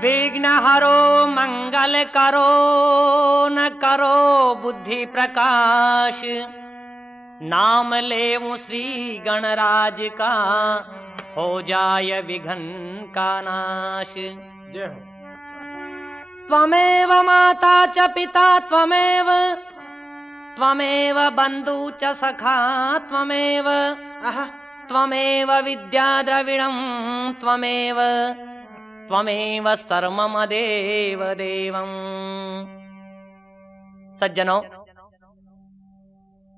विघ्न हरो मंगल करो न करो बुद्धि प्रकाश, नाम लेवूं श्री गणराज का हो जाय विघ्न का नाश। जय हो। त्वमेव माता च पिता त्वमेव, त्वमेव बंधु च सखा त्वमेव, त्वमेव विद्या द्रविणं त्वमेव, त्वमेव सर्वमदेव देवम्। सज्जनों,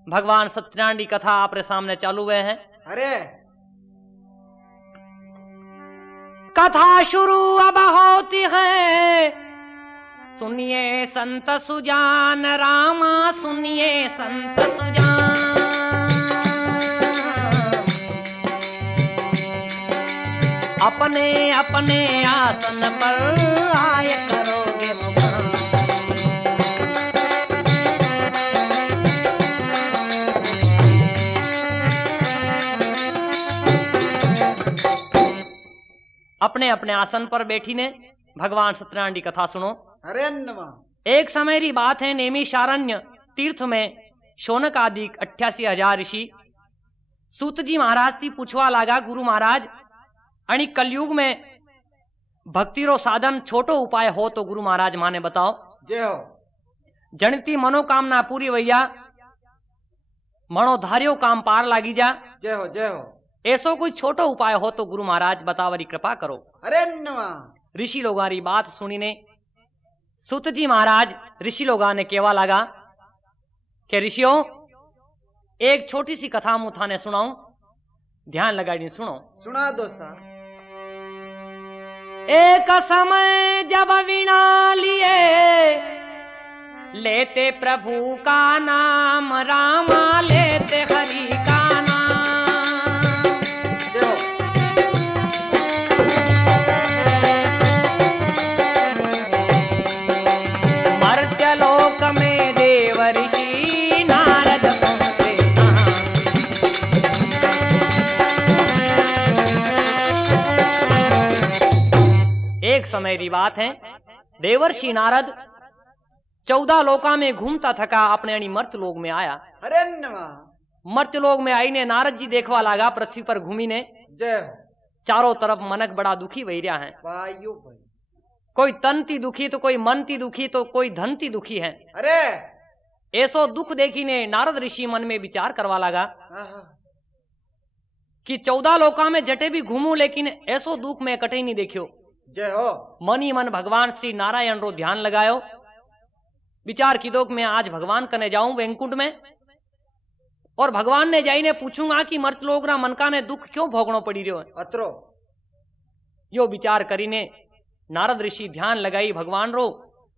भगवान सत्यनारायण की कथा आपके सामने चालू हुए हैं। अरे कथा शुरू अब होती है, सुनिए संत सुजान रामा, सुनिए संत सुजान। अपने अपने आसन पर आय करोगे मुकाम। अपने अपने आसन पर बैठी ने भगवान सत्यनारायण की कथा सुनो। अरे एक समय की बात है, नैमिषारण्य तीर्थ में शौनक आदि 88,000 ऋषि सूत जी महाराज थी पूछवा लगा, गुरु महाराज अणी कलयुग में भक्ति रो साधन छोटो उपाय हो तो गुरु महाराज माने बताओ। जय हो। जनिती मनोकामना पूरी भैया, मनो धार्यो काम पार लागी जा। जय हो जय हो। ऐसो कोई छोटो उपाय हो तो गुरु महाराज बतावरी कृपा करो। अरे ऋषि लोगारी बात सुनी ने सूत जी महाराज ऋषि लोगा ने केवा लगा कि ऋषियों एक छोटी सी कथा मैं थाने सुनाऊं, ध्यान लगाई सुनो। सुना दो सा। एक समय जब वीणा लिए लेते प्रभु का नाम, रामा लेते हरि का नाम। मर्त्यलोक में देव ऋषि नारद पहुंचे। एक समय की बात है, देवर्षि नारद 14 लोका में घूमता थका अपने अणी मर्त लोक में आया। अरे मर्त लोक में आई ने नारद जी देखवा लगा पृथ्वी पर घूमी ने। जय हो। चारों तरफ मनक बड़ा दुखी वही रहा है। भाई कोई तन ती दुखी तो कोई मन ती दुखी तो कोई धन ती दुखी है। अरे ऐसो दुख देखी ने नारद ऋषि मन में विचार करवा लगा कि 14 लोका में जटे भी घूमू लेकिन ऐसो दुख में कटे नहीं देखियो। जय हो। मन ही मन भगवान श्री नारायण रो ध्यान लगायो। विचार की दो मैं आज भगवान कने जाऊं वैकुंठ में और भगवान ने जाई ने पूछूंगा कि मर्त लोग रा मन का ने दुख क्यों भोगनो पड़ी रहो है। अत्रो यो विचार करीने नारद ऋषि ध्यान लगाई भगवान रो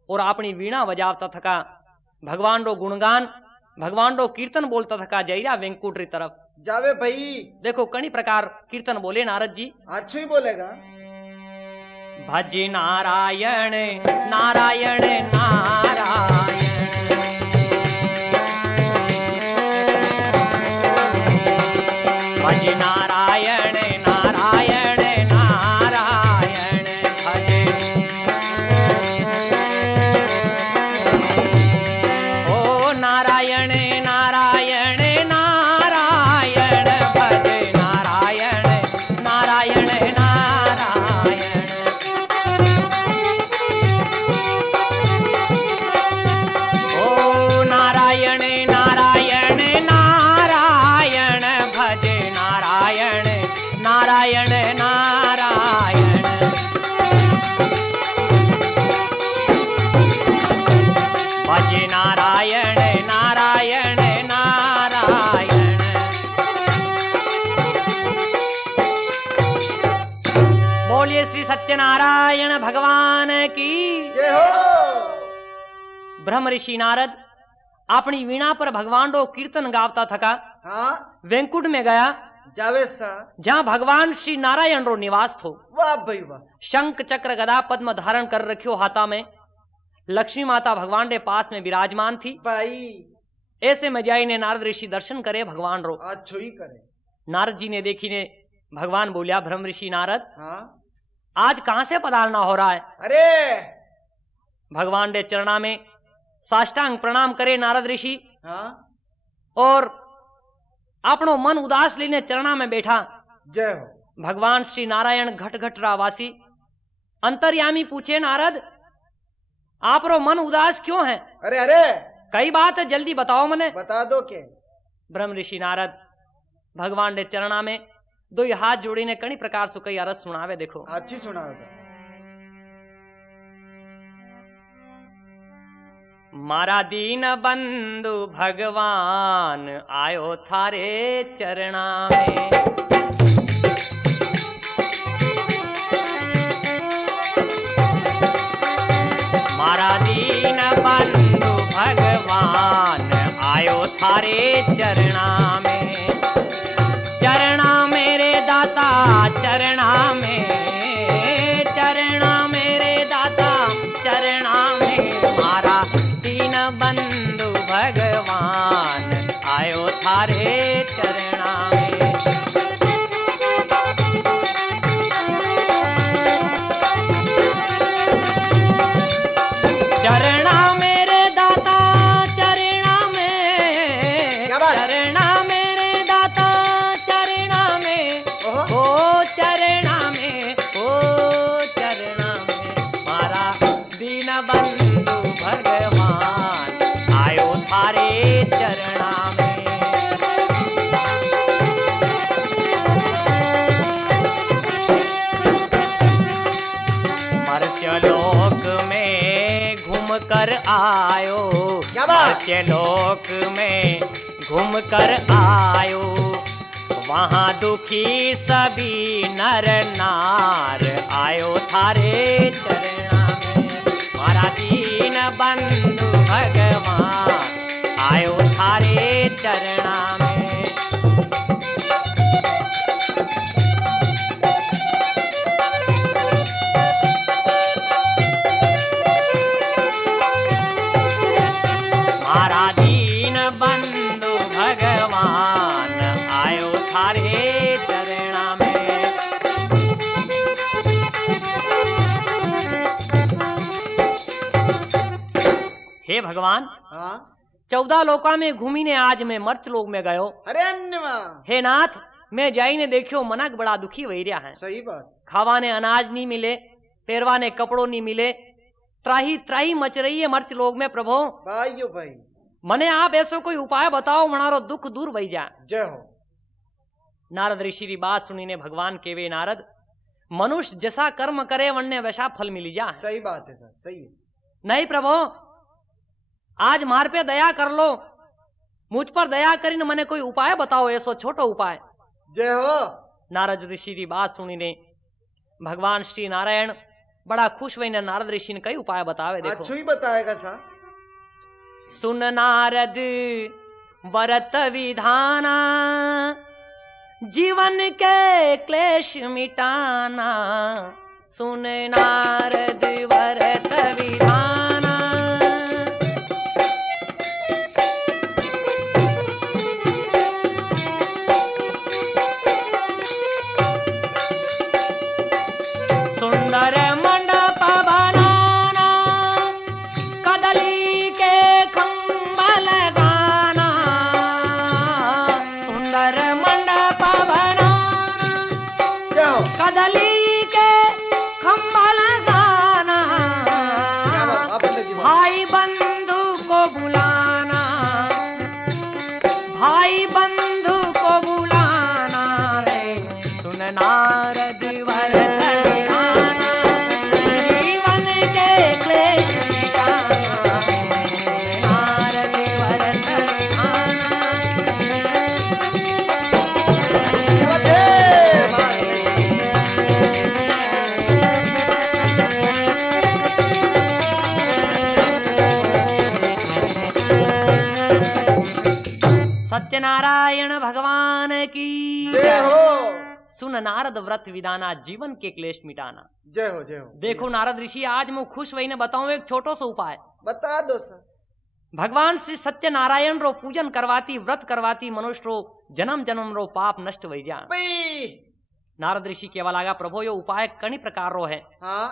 और अपनी वीणा बजावता थका भगवान रो गुणगान, भगवान रो कीर्तन बोलता थका जैरा वैकुंठ री तरफ जावे भाई। देखो कई प्रकार कीर्तन बोले नारद जी। अच्छो ही बोलेगा। भज नारायण नारायण नारायण, भज नारायण नारायण नारायण, भज ओ नारायण नारायण नारायण, भज नारायण नारायण नारायण। ओ नारायण नारायण नारायण, भज नारायण नारायण नारायण, भज नारायण नारायण नारायण। बोलिए श्री सत्यनारायण भगवान की जय हो। ब्रह्म ऋषि नारद अपनी वीणा पर भगवान रो कीर्तन गावता थका हाँ वैकुंठ में गया जावे सा। जहां भगवान श्री नारायण रो निवास थो। वाह भाई वाह। शंख चक्र गदा पद्म धारण कर रखियो हाथा में। लक्ष्मी माता भगवान के पास में विराजमान थी। भाई ऐसे में जाई ने नारद ऋषि दर्शन करे भगवान रो। अच्छो ही करे। नारद जी ने देखी ने भगवान बोलिया, ब्रह्म ऋषि नारद हाँ आज कहां से पधारना हो रहा है? अरे भगवान के चरणा में साष्टांग प्रणाम करे नारद ऋषि हाँ और अपनो मन उदास लेने चरणा में बैठा। जय हो। भगवान श्री नारायण घट घट रावासी अंतर्यामी पूछे, नारद आप रो मन उदास क्यों है? अरे अरे कई बात है, जल्दी बताओ मने। बता दो के। ब्रह्म ऋषि नारद भगवान के चरणा में दो हाथ जोड़ी ने कई प्रकार से कई अरज सुनावे। देखो अच्छी सुना होगा। मारा दीन बंधु भगवान आयो थारे चरणा में, मारा दीन बंधु भगवान आयो थारे चरणा में, चरणा मेरे दाता चरणा में, चरणा मेरे दाता चरणा में, मारा दीन बंधु भगवान आयो थारे चरणा में। चरणा मेरे दाता चरणा में, चरणा मेरे दाता चरणा में, ओ चरणा में, ओ चरणा में, मारा दीन बंधु भगवान आयो थारे चरणा में। मर्त्यलोक में घूम कर आयो, मर्त्यलोक में घूम कर आयो, वहाँ दुखी सभी नर नार आयो थारे चरणा में, मारा दीन बंधु भगवान आयो थारे चरणा में। मारा दीन बंधु भगवान आयो थारे चरणा में। हे भगवान, हाँ 14 लोका में घूमी ने आज मैं मर्त लोक में गयो। अरे अन्यवा हे नाथ, मैं जाई ने देखियो मनक बड़ा दुखी वही रहा है। सही बात। खावा ने अनाज नहीं मिले, पेरवा ने कपड़ों नहीं मिले, त्राही त्राही मच रही है मर्त लोक में। प्रभु भाइयों भाई मने आप ऐसो कोई उपाय बताओ मनारो दुख दूर वही जा। जय हो। नारद ऋषि की बात सुनी ने भगवान केवे, नारद मनुष्य जैसा कर्म करे वन्ने वैसा फल मिली जा। सही बात है सर, सही है। नहीं प्रभु, आज मार पे दया कर लो, मुझ पर दया करीने मने कोई उपाय बताओ, ऐसो छोटो उपाय। जय हो। नारद ऋषि की बात सुनी ने भगवान श्री नारायण बड़ा खुश हुई ने नारद ऋषि ने कई उपाय बतावे। देखो अच्छू ही बताएगा सा। सुन नारद व्रत विधाना, जीवन के क्लेश मिटाना, सुन नारद व्रत विधाना। सुंदर मंडप बनाना, कदली के खंबा लगाना, सुंदर मंडप बनाना, क्या हो? कदली के खंबा लगाना, भाई बंधु को बुलाना, भाई बंधु को बुलाना रे, सुन नारद व्रत विधाना, जीवन के क्लेश मिटाना, नारद व्रत विधाना। सत्यनारायण भगवान की जय हो। सुन नारद व्रत विधाना, जीवन के क्लेश मिटाना। जय हो जय हो। देखो नारद ऋषि, आज मैं खुश वही ने बताऊं एक छोटो सा उपाय। बता दो सर। भगवान श्री सत्यनारायण रो पूजन करवाती, व्रत करवाती, मनुष्य रो जन्म जन्म रो पाप नष्ट वही जा। भाई नारद ऋषि केवा लागा प्रभु यो उपाय कई प्रकार रो है। हाँ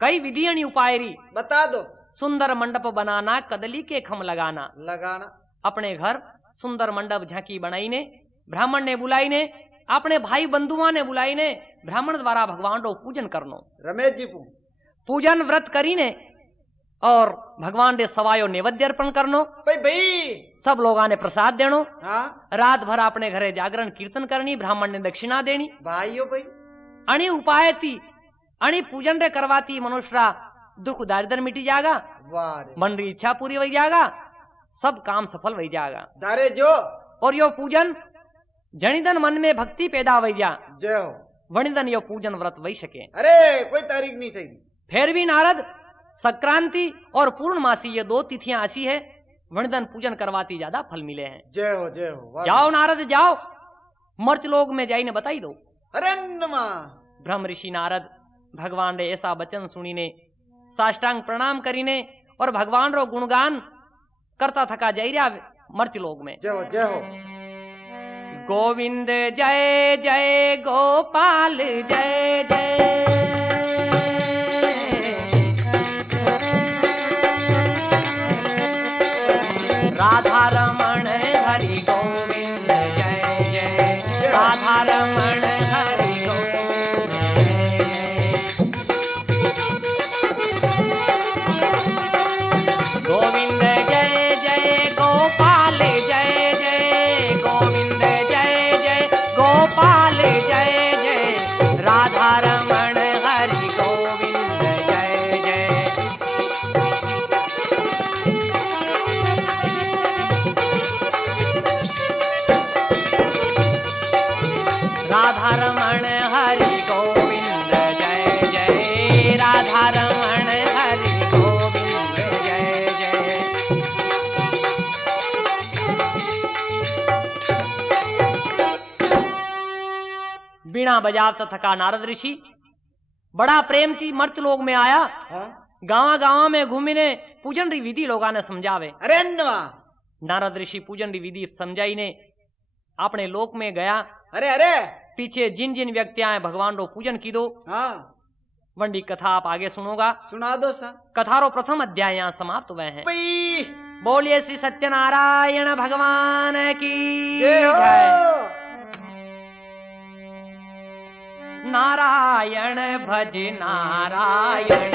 कई विधि अणी उपाय री। बता दो। सुंदर मंडप बनाना, कदली के खम लगाना। लगाना। अपने घर सुंदर मंडप झांकी बनाई ने, ब्राह्मण ने बुलाई ने, अपने भाई बंधुआ ने बुलाई ने, ब्राह्मण द्वारा भगवान रो पूजन करनो। रमेश जी पूजन व्रत करी ने और भगवान रे सवायो नैवेद्य अर्पण करनो। भाई सब लोगों ने प्रसाद देनो। हाँ रात भर अपने घरे जागरण कीर्तन करनी, ब्राह्मण ने दक्षिणा देनी। भाइयों भाई अणी उपाय थी, अणी पूजन रे करवाती मनुष्य दुख दारिद्र मिटी जाएगा, मन री इच्छा पूरी हो जाएगा, सब काम सफल हो जाएगा। दारे जो और यो पूजन जनिदन मन में भक्ति पैदा हो जा, जय हो वणिदन यो पूजन व्रत वही सके। अरे कोई तारीख नहीं चाहिए। फिर भी नारद संक्रांति और पूर्णमासी ये दो तिथियां ऐसी है, वणिदन पूजन करवाती ज्यादा फल मिले हैं। जय हो जय हो। जाओ नारद जाओ, मर्त्य लोग में जाई ने बताई दो। अरे नमा ब्रह्म ऋषि नारद भगवान रे ऐसा वचन सुनीने साष्टांग प्रणाम करीने और भगवान रो गुणगान करता थका जाई रहा मर्त्य लोग में। जय हो जय हो। गोविंद जय जय गोपाल जय जय, राधा रमण हरि गोविंद जय जय, राधा रमण हरि गोविंद जय जय। गोविंद जय जय गोपाल जय जय, गोविंद जय जय गोपाल जय जय, राधा रमण हरि गोविंद जय जय। राधा रमण हरि गोविंद जय जय, राधा रमण हरि गोविंद जय जय। बीणा बजावता थका नारद ऋषि बड़ा प्रेम थी मर्त्य लोग में आया। हाँ? गांव गांव में घूमिने पूजन री विधि लोगा ने समझावे। अरे नमा नारद ऋषि पूजन री विधि समझाई ने अपने लोक में गया। अरे अरे पीछे जिन जिन व्यक्ति आए भगवान रो पूजन की दो। हाँ वंडी कथा आप आगे सुनोगा। सुना दो सा। कथा रो प्रथम अध्याय यहाँ समाप्त हुए हैं। भाई बोलिए श्री सत्यनारायण भगवान की जय हो। जय। नारायण भज नारायण,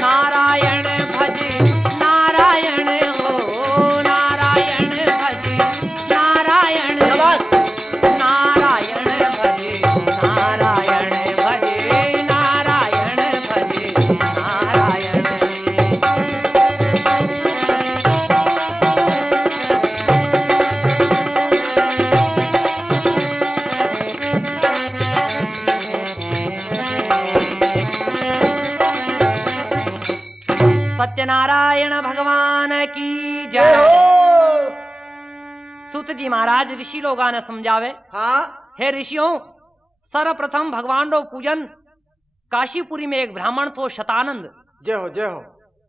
नारायण भज नारायण हो, नारायण भज नारायण, नारायण भज नारायण भज नारायण भज नारायण। सत्यनारायण भगवान की जय जय। हो। सूत जी महाराज ऋषि लोगा ने समझावे। हाँ हे ऋषियों, सर्वप्रथम भगवान रो पूजन काशीपुरी में एक ब्राह्मण थो शतानंद, जय हो जय हो।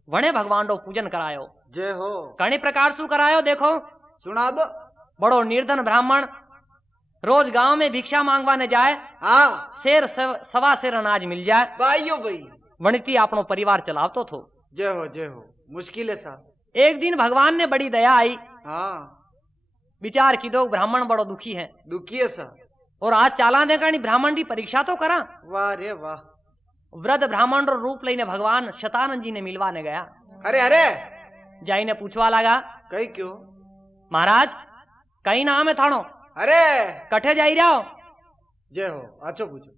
वणे भगवान रो पूजन करायो। जय हो। कई प्रकार सु करायो देखो। सुना दो। बड़ो निर्धन ब्राह्मण रोज गांव में भिक्षा मांगवाने जाए, हाँ शेर सवा शेर अनाज मिल जाए, भाइयों भाई वणती अपनो परिवार चलावतो थो। जय हो जय हो। मुश्किल है सा। एक दिन भगवान ने बड़ी दया आई, हाँ विचार की दो ब्राह्मण बड़ो दुखी है दुखी है सा। और आज चाला दे कानी ब्राह्मण की परीक्षा तो करा। वाह रे वाह। वृद्ध ब्राह्मण रो रूप लईने भगवान शतानंद जी ने मिलवाने गया। अरे अरे जाई ने पूछवा लगा, कई क्यों महाराज कई नाम है थानो, अरे कठे जाई रहो। जय हो। अच्छो पूछो।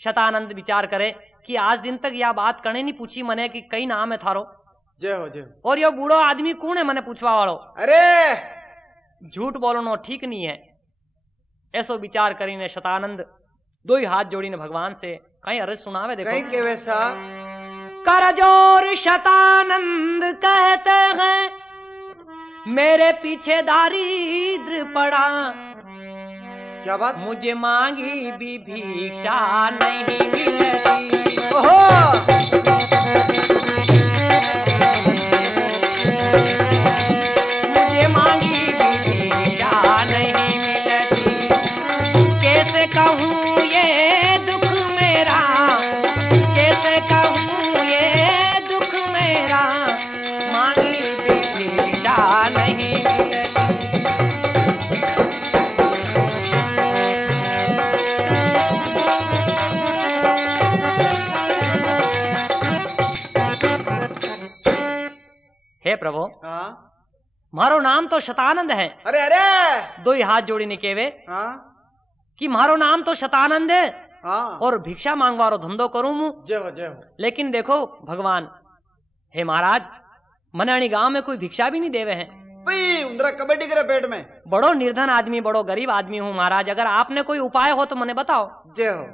शतानंद विचार करे कि आज दिन तक यह बात कने नहीं पूछी मने कि कई नाम है थारो, जय हो जय हो। और यो बूढ़ो आदमी कौन है मने पूछवा वालो। अरे झूठ बोलनो ठीक नहीं है। ऐसो विचार करीने शतानंद दो ही हाथ जोड़ीने भगवान से कहीं अर्ज सुनावे। देखो कहीं के वैसा। कर जोर शतानंद कहते हैं, मेरे पीछे दारिद्र पड़ा, क्या बात। मुझे मांगी भी भिक्षा नहीं मिलती। ओहो मुझे मांगी भी भिक्षा प्रभु हाँ मारो नाम तो शतानंद है। अरे अरे दो ही हाथ जोड़ीने केवे हाँ कि मारो नाम तो शतानंद है हाँ और भिक्षा मांगवारो धंधो करूं मु। जय हो जय हो। लेकिन देखो भगवान हे महाराज मनाणी गांव में कोई भिक्षा भी नहीं देवे हैं। भाई उंदरा कबड्डी करे पेट में। बड़ो निर्धन आदमी बड़ो गरीब आदमी हूं महाराज, अगर आपने कोई उपाय हो तो मने बताओ। जय हो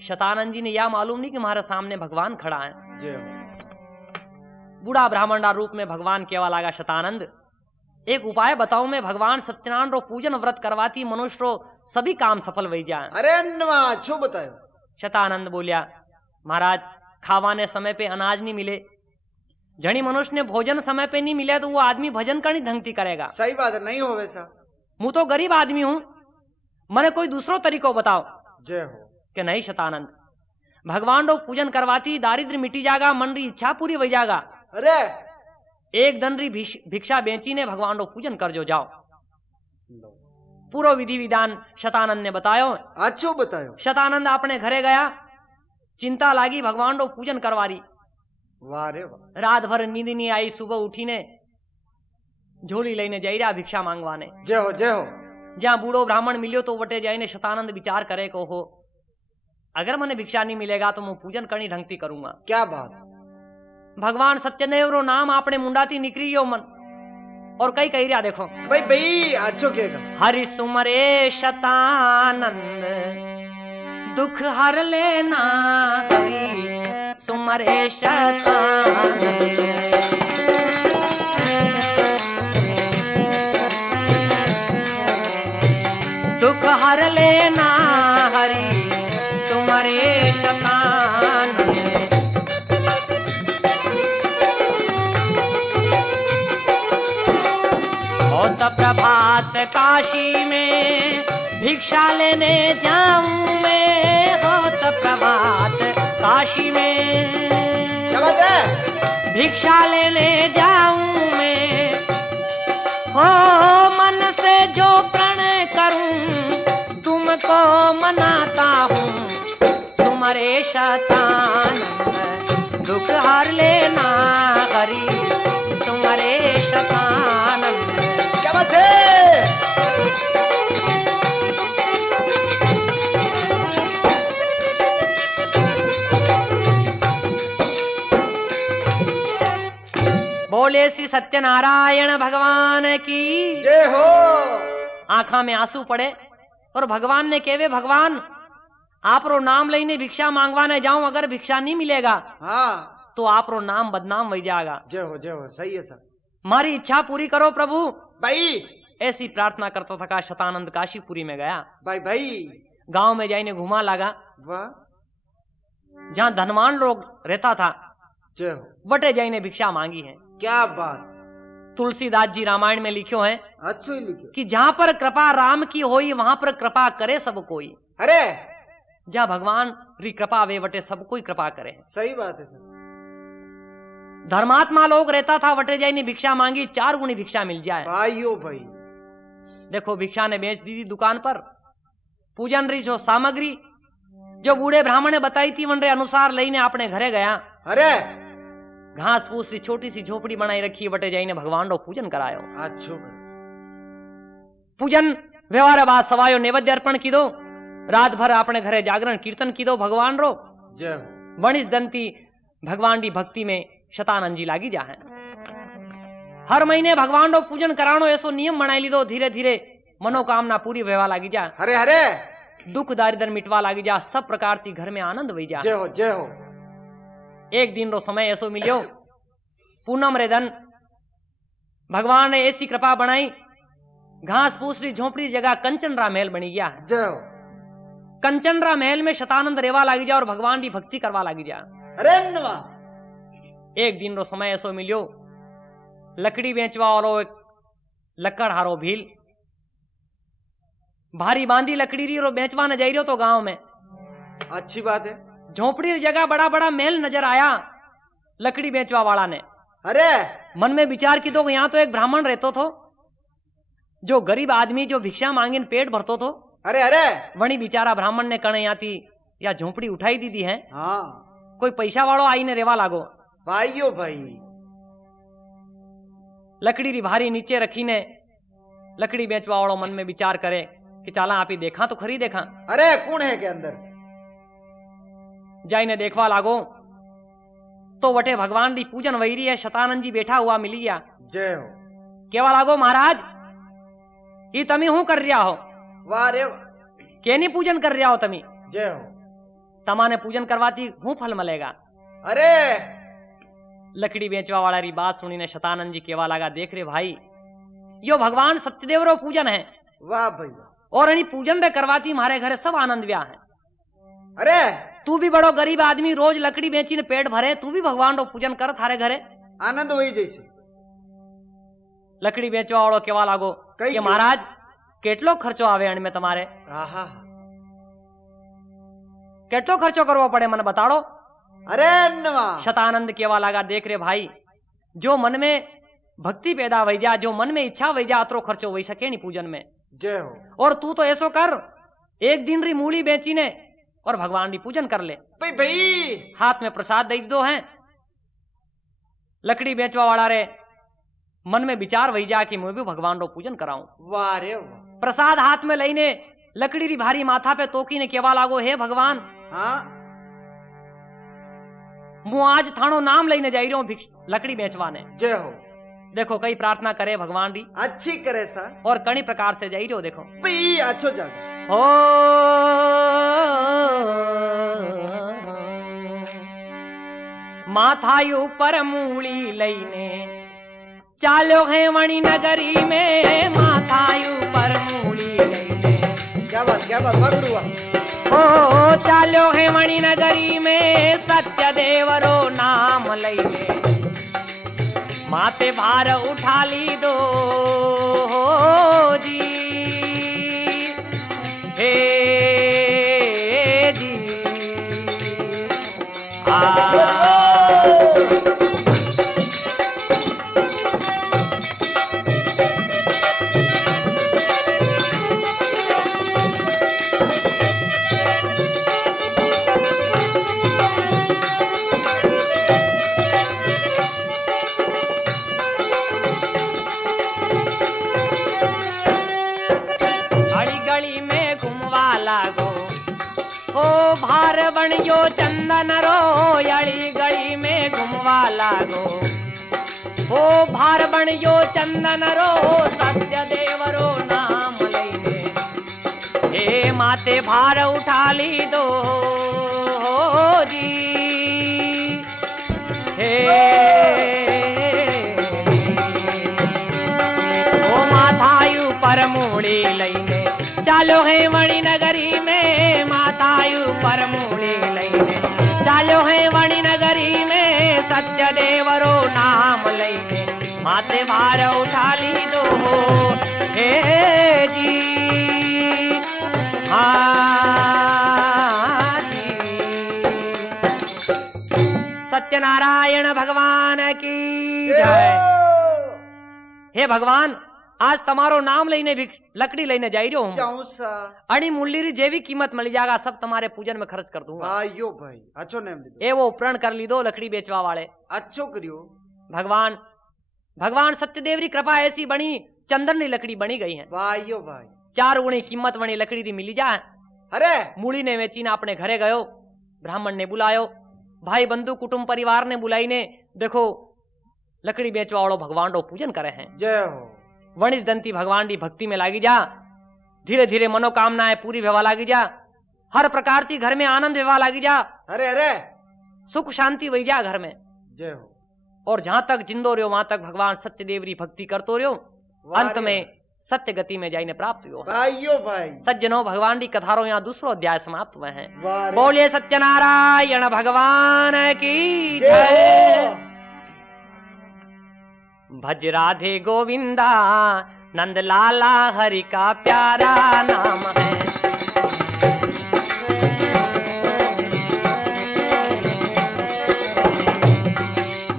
शतानंद जी ने यह मालूम नहीं कि हमारे सामने भगवान खड़ा है। जय हो। बूढ़ा ब्राह्मणा रूप में भगवान केवा लागा शतानंद एक उपाय बताओ, मैं भगवान सत्यनारायण रो पूजन व्रत करवाती मनुष्य रो सभी काम सफल हो जाए। अरे नवा छो बतायो। शतानंद बोलिया महाराज खावाने समय पे अनाज नहीं मिले, जनी मनुष्य ने भोजन समय पे नहीं मिले तो वो आदमी भजन करनी ढंगती करेगा। सही बात है, नहीं हो वैसा। मुझ तो गरीब आदमी हूं, मने कोई दूसरो तरीको बताओ। जय हो। कि नहीं शतानंद भगवान रो पूजन करवाती दारिद्र मिटी जागा, मन री इच्छा पूरी हो जागा। अरे एक दन री भिक्षा बेची ने भगवान रो पूजन कर जो जाओ। पूरा विधि विधान शतानंद ने बतायो। अच्छो बतायो। शतानंद अपने घरे गया, चिंता लागी भगवान रो पूजन करवारी। वाह रे वाह। रात भर नींद नहीं आई, सुबह उठी ने झोली लईने जाई रहा भिक्षा मांगवाने। जय हो जय हो। जहां बूढ़ो ब्राह्मण मिलियो तो वटे जाइने शतानंद विचार करे को हो अगर मने भिक्षा नहीं मिलेगा तो मैं पूजन करनी ढंगती करूंगा। क्या बात। भगवान सत्यदेव रो नाम आपने मुंडाती निकली यो मन और कई कही रहा देखो भाई भाई अच्छो केगा। हरि सुमरे शतानंद दुख हर लेना, हरि सुमरे शतानंद दुख हर लेना, हरि सुमरे शतानंद। होत प्रभात काशी में भिक्षा लेने जाऊं मैं, होत प्रभात काशी में क्या बात है। भिक्षा लेने जाऊं मैं, हो मन से जो प्रण करूं तुमको मनाता हूँ। सुमरे शतानंद दुख हर लेना, हरि सुमरे शतानंद। क्या बात है। बोले श्री सत्यनारायण भगवान की जय हो। आंखा में आंसू पड़े और भगवान ने केवे भगवान आप रो नाम लईने भिक्षा मांगवाने जाऊं, अगर भिक्षा नहीं मिलेगा हाँ तो आप रो नाम बदनाम हो जाएगा। जय हो जय हो। सही है सर। हमारी इच्छा पूरी करो प्रभु। भाई ऐसी प्रार्थना करता था। शतानंद काशीपुरी में गया, भाई भाई गांव में जाइने घुमा लगा। वाह। जहां धनवान लोग रहता था जय हो। बटे जाइने भिक्षा मांगी है। क्या बात। तुलसीदास जी रामायण में लिखो है अच्छो ही लिखो कि जहां पर कृपा राम की होई वहां पर कृपा करे सब कोई। अरे जहां भगवान री कृपा वे वटे सब कोई कृपा करे। सही बात है सर। धर्मात्मा लोग रहता था वटे जाइने भिक्षा मांगी 4 गुनी भिक्षा मिल जाए। भाइयों भाई देखो भिक्षा ने बेच दी थी दुकान पर। पूजन री जो सामग्री जो बूढ़े ब्राह्मण ने बताई थी वन रे अनुसार लईने अपने घरे गया। अरे घास फूस री छोटी सी झोपड़ी बनाई रखी वटे जाइने भगवान रो पूजन करायो। अच्छो भाई। पूजन व्यवहार बाद सवायो नैवेद्य अर्पण की दो। रात भर अपने घरे जागरण कीर्तन की दो भगवान रो। जय हो। वणिस दंती भगवान की भक्ति में शतानंद जी लागी जा है। हर महीने भगवान रो पूजन करानो ऐसो नियम बनाई लीधो। धीरे धीरे मनोकामना पूरी व्यवहार लागी जा। हरे हरे दुख दारिद्र मिटवा लागी जा। सब प्रकार की घर में आनंद वही जा। जय हो जय हो। एक दिन रो समय ऐसो मिलियो पूनम रे दिन भगवान ने ऐसी कृपा बनाई घास फूस री झोपड़ी जगह कंचनरा महल बनी गया। जय हो। कंचनरा महल में शतानंद रेवा लागी जा और भगवान की भक्ति करवा लागी जा। अरे नवा। एक दिन रो समय ऐसो मिलियो लकड़ी बेचवा वालो एक लकड़ हारो भील भारी बांधी लकड़ी री रो बेचवा न जाई रहो तो गांव में। अच्छी बात है। झोपड़ी री जगह बड़ा बड़ा महल नजर आया लकड़ी बेचवा वाला ने। अरे मन में विचार की तो यहाँ तो एक ब्राह्मण रहतो थो जो गरीब आदमी जो भिक्षा मांगे पेट भरतो थो। अरे अरे वणी बिचारा ब्राह्मण ने कणे यहाँ थी या झोपड़ी उठाई दी है। हाँ कोई पैसा वालो आई ने रेवा लागो। भाइयों भाई लकड़ी री भारी नीचे रखी ने लकड़ी बेचवा वालों मन में विचार करे कि चाला आप ही देखा तो खरी देखा। अरे कौन है के अंदर? जाई ने देखवा लागो तो वटे भगवान री पूजन वही रही है। शतानंद जी बैठा हुआ मिली गया। जय हो। केवा लागो महाराज ये तमी हूं कर रिया हो? वाह रे केनी पूजन कर रिया हो तमी? जय हो। तमाने पूजन करवाती हूं फल मिलेगा। अरे लकड़ी बेचवा वाला री बात सुनी ने शतानंद जी केवा लगा देख रे भाई यो भगवान सत्यदेव रो पूजन है। वाह भैया। और अनी पूजन रे करवाती मारे घरे सब आनंद व्या है। अरे तू भी बड़ो गरीब आदमी रोज लकड़ी बेची ने पेट भरे तू भी भगवान रो पूजन कर थारे घरे आनंद वही जैसे। लकड़ी बेचवा वालों केवा लागो कि महाराज केटलो खर्चो आवे अण में तुम्हारे? केटलो खर्चो करવો पड़े मन बताड़ो। अरे नवा। शतानंद केवा लगा देख रे भाई जो मन में भक्ति पैदा वही जा जो मन में इच्छा वही जा अतरो खर्चो वही सके नहीं पूजन में। जय हो। और तू तो ऐसो कर एक दिन री मूली बेची ने और भगवान री पूजन कर ले। भाई भाई हाथ में प्रसाद दे दो है। लकड़ी बेचवा वाला रे मन में विचार वही जा कि मैं भी भगवान रो पूजन कराऊं। वाह रे वाह। प्रसाद हाथ में लईने लकड़ी री भारी माथा पे तोकी ने केवा लागो हे भगवान हाँ मु आज थानो नाम लईने जाई रहो लकड़ी बेचवा ने। जय हो। देखो कई प्रार्थना करे भगवान री अच्छी करे सा और कई प्रकार से जाई रहो। देखो भाई अच्छो जागा। ओ माथाई ऊपर मूली लईने चालो है मणि नगरी में माथाई ऊपर मूली लईने। क्या बात वाह गुरुआ। ओ चालो है मणि नगरी में सत्यदेव रो नाम लईने माते भार उठा ली दो जी हे जी भार बणियो चंदन रो अड़ी गली में घुमवा लागो। ओ भार बणियो चंदन रो सत्यदेव रो नाम लईने हे माते भार उठा ली दो जी हे ओ माथायु पर मूड़ी लईने चालो है मणि नगरी में मातायु पर मूली लईने चालो है मणि नगरी में सत्यदेव रो नाम लईने माते भार उठा ली दो हे जी हाँ जी। सत्यनारायण भगवान की जय। हे भगवान आज तमारो नाम लईने भी लकड़ी लईने जाई रहो हूं। अड़ी मूली री जेवी कीमत मिल जाएगा सब तुम्हारे पूजन में खर्च कर दूंगा। भाइयों भाई अच्छो नेम दे दो। ए वो प्रण कर ली दो लकड़ी बेचवा वाले। अच्छो करियो। भगवान सत्यदेव री कृपा ऐसी बनी चंदन री लकड़ी बनी गई है। भाइयों भाई 4 गुणी कीमत वाली लकड़ी री मिली जा। अरे मूली ने वेची ना अपने घरे गयो ब्राह्मण ने बुलायो भाई बंधु कुटुंब परिवार ने बुलाई ने देखो लकड़ी बेचवा वालों भगवान रो पूजन करे हैं। जय हो। वणिज दंती भगवान की भक्ति में लागी जा धीरे धीरे मनोकामनाएं पूरी व्यवा लागी जा हर प्रकार की घर में आनंद व्यवा लागी जा। अरे अरे सुख शांति वही जा घर में। जय हो। और जहां तक जिंदो रहो वहां तक भगवान सत्यदेव री भक्ति करतो रहो अंत में सत्य गति में जाइने प्राप्त हो। भाइयों भाई सज्जनों भगवान की कथारो यहाँ दूसरो अध्याय समाप्त हुए हैं। बोलिए सत्यनारायण भगवान की जय। भज राधे गोविंदा नंद लाला हरि का प्यारा नाम है।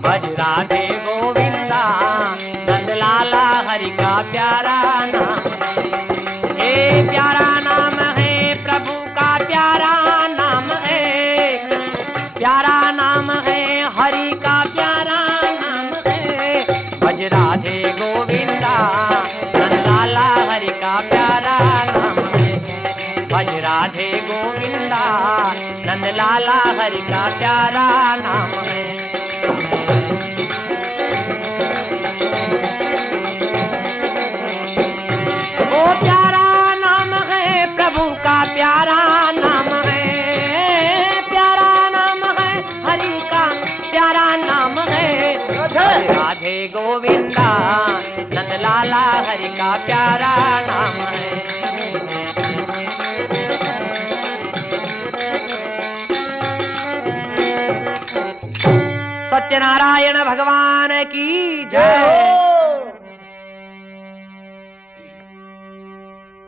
भज राधे गोविंदा नंद लाला हरि का प्यारा नाम है। ये प्यारा नाम है प्रभु का प्यारा नाम है। प्यारा नाम है हरि का प्यारा नाम है। भज राधे राधे गोविंदा नंद लाला हरि का प्यारा नाम है। वो प्यारा नाम है प्रभु का प्यारा नाम है, प्यारा नाम है हरि का प्यारा नाम है। राधे गोविंदा नंद लाला हरि का प्यारा नाम है। सत्यनारायण भगवान की जय।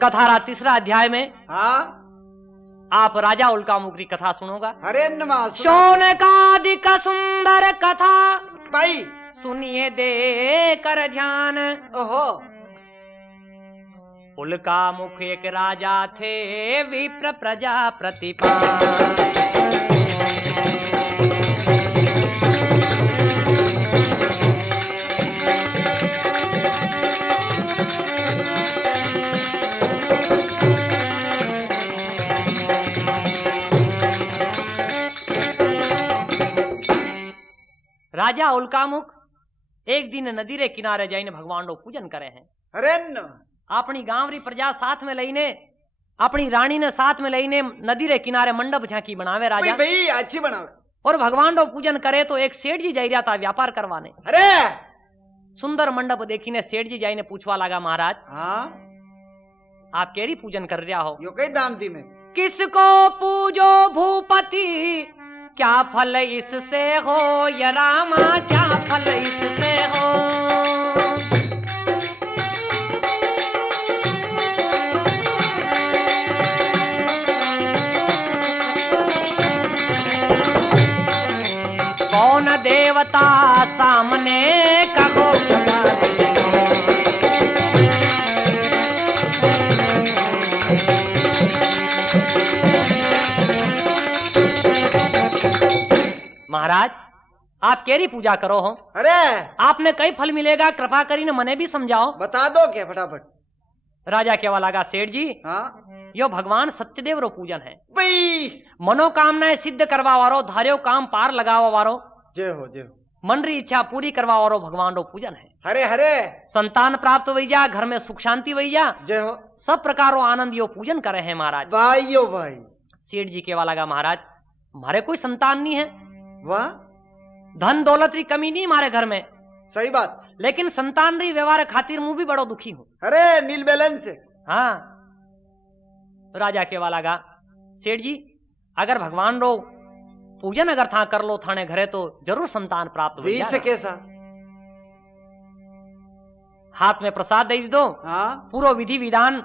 कथारा तीसरा अध्याय में हाँ आप राजा उल्कामुख की कथा सुनोगा। हरे नमः। शौनकादिक सुंदर कथा भाई सुनिए दे कर ध्यान। ओहो। उल्कामुख एक राजा थे विप्र प्रजापतिपाल। राजा उल्कामुख एक दिन नदी रे किनारे जाइने भगवान रो पूजन करे हैं। हरे नमः। अपनी गांव री प्रजा साथ में लईने, अपनी रानी ने साथ में लईने नदी रे किनारे मंडप झांकी बनावे राजा। भाई अच्छी बनावे। और भगवान रो पूजन करे तो एक सेठ जी जाई रहा था व्यापार करवाने। अरे सुंदर मंडप देखीने सेठ जी जाइने पूछवा लगा, महाराज हाँ आप केरी पूजन कर रहा हो? यो कई दाम दी में किसको पूजो भूपति क्या फल इससे हो, या रामा क्या फल इससे हो। कौन देवता सामने कहो। महाराज आप केरी पूजा करो हो? अरे आपने कई फल मिलेगा, कृपा करीने मने भी समझाओ। बता दो क्या फटाफट। राजा केवा लगा, सेठ जी हाँ यो भगवान सत्यदेव रो पूजन है। भाई मनोकामनाएं सिद्ध करवा वारो, धार्यो काम पार लगावा वारो, जय हो जय हो। मन री इच्छा पूरी करवा वारो भगवान रो पूजन है। हरे हरे संतान प्राप्त वही जा, घर में सुख शांति वही जा, जय हो। सब प्रकारों आनंद यो पूजन करे हैं महाराज। भाइयों भाई। सेठ जी केवा लगा, महाराज हमारे कोई संतान नहीं है, वाह धन दौलत की कमी नहीं हमारे घर में, सही बात, लेकिन संतान री व्यवहार खातिर मुंह भी बड़ो दुखी हूं। अरे नील बैलेंस है। हाँ राजा केवा लगा, सेठ जी अगर भगवान रो पूजन अगर था कर लो थाने घरे तो जरूर संतान प्राप्त हो से कैसा। हाथ में प्रसाद दे दी दो। हाँ पूरा विधि विधान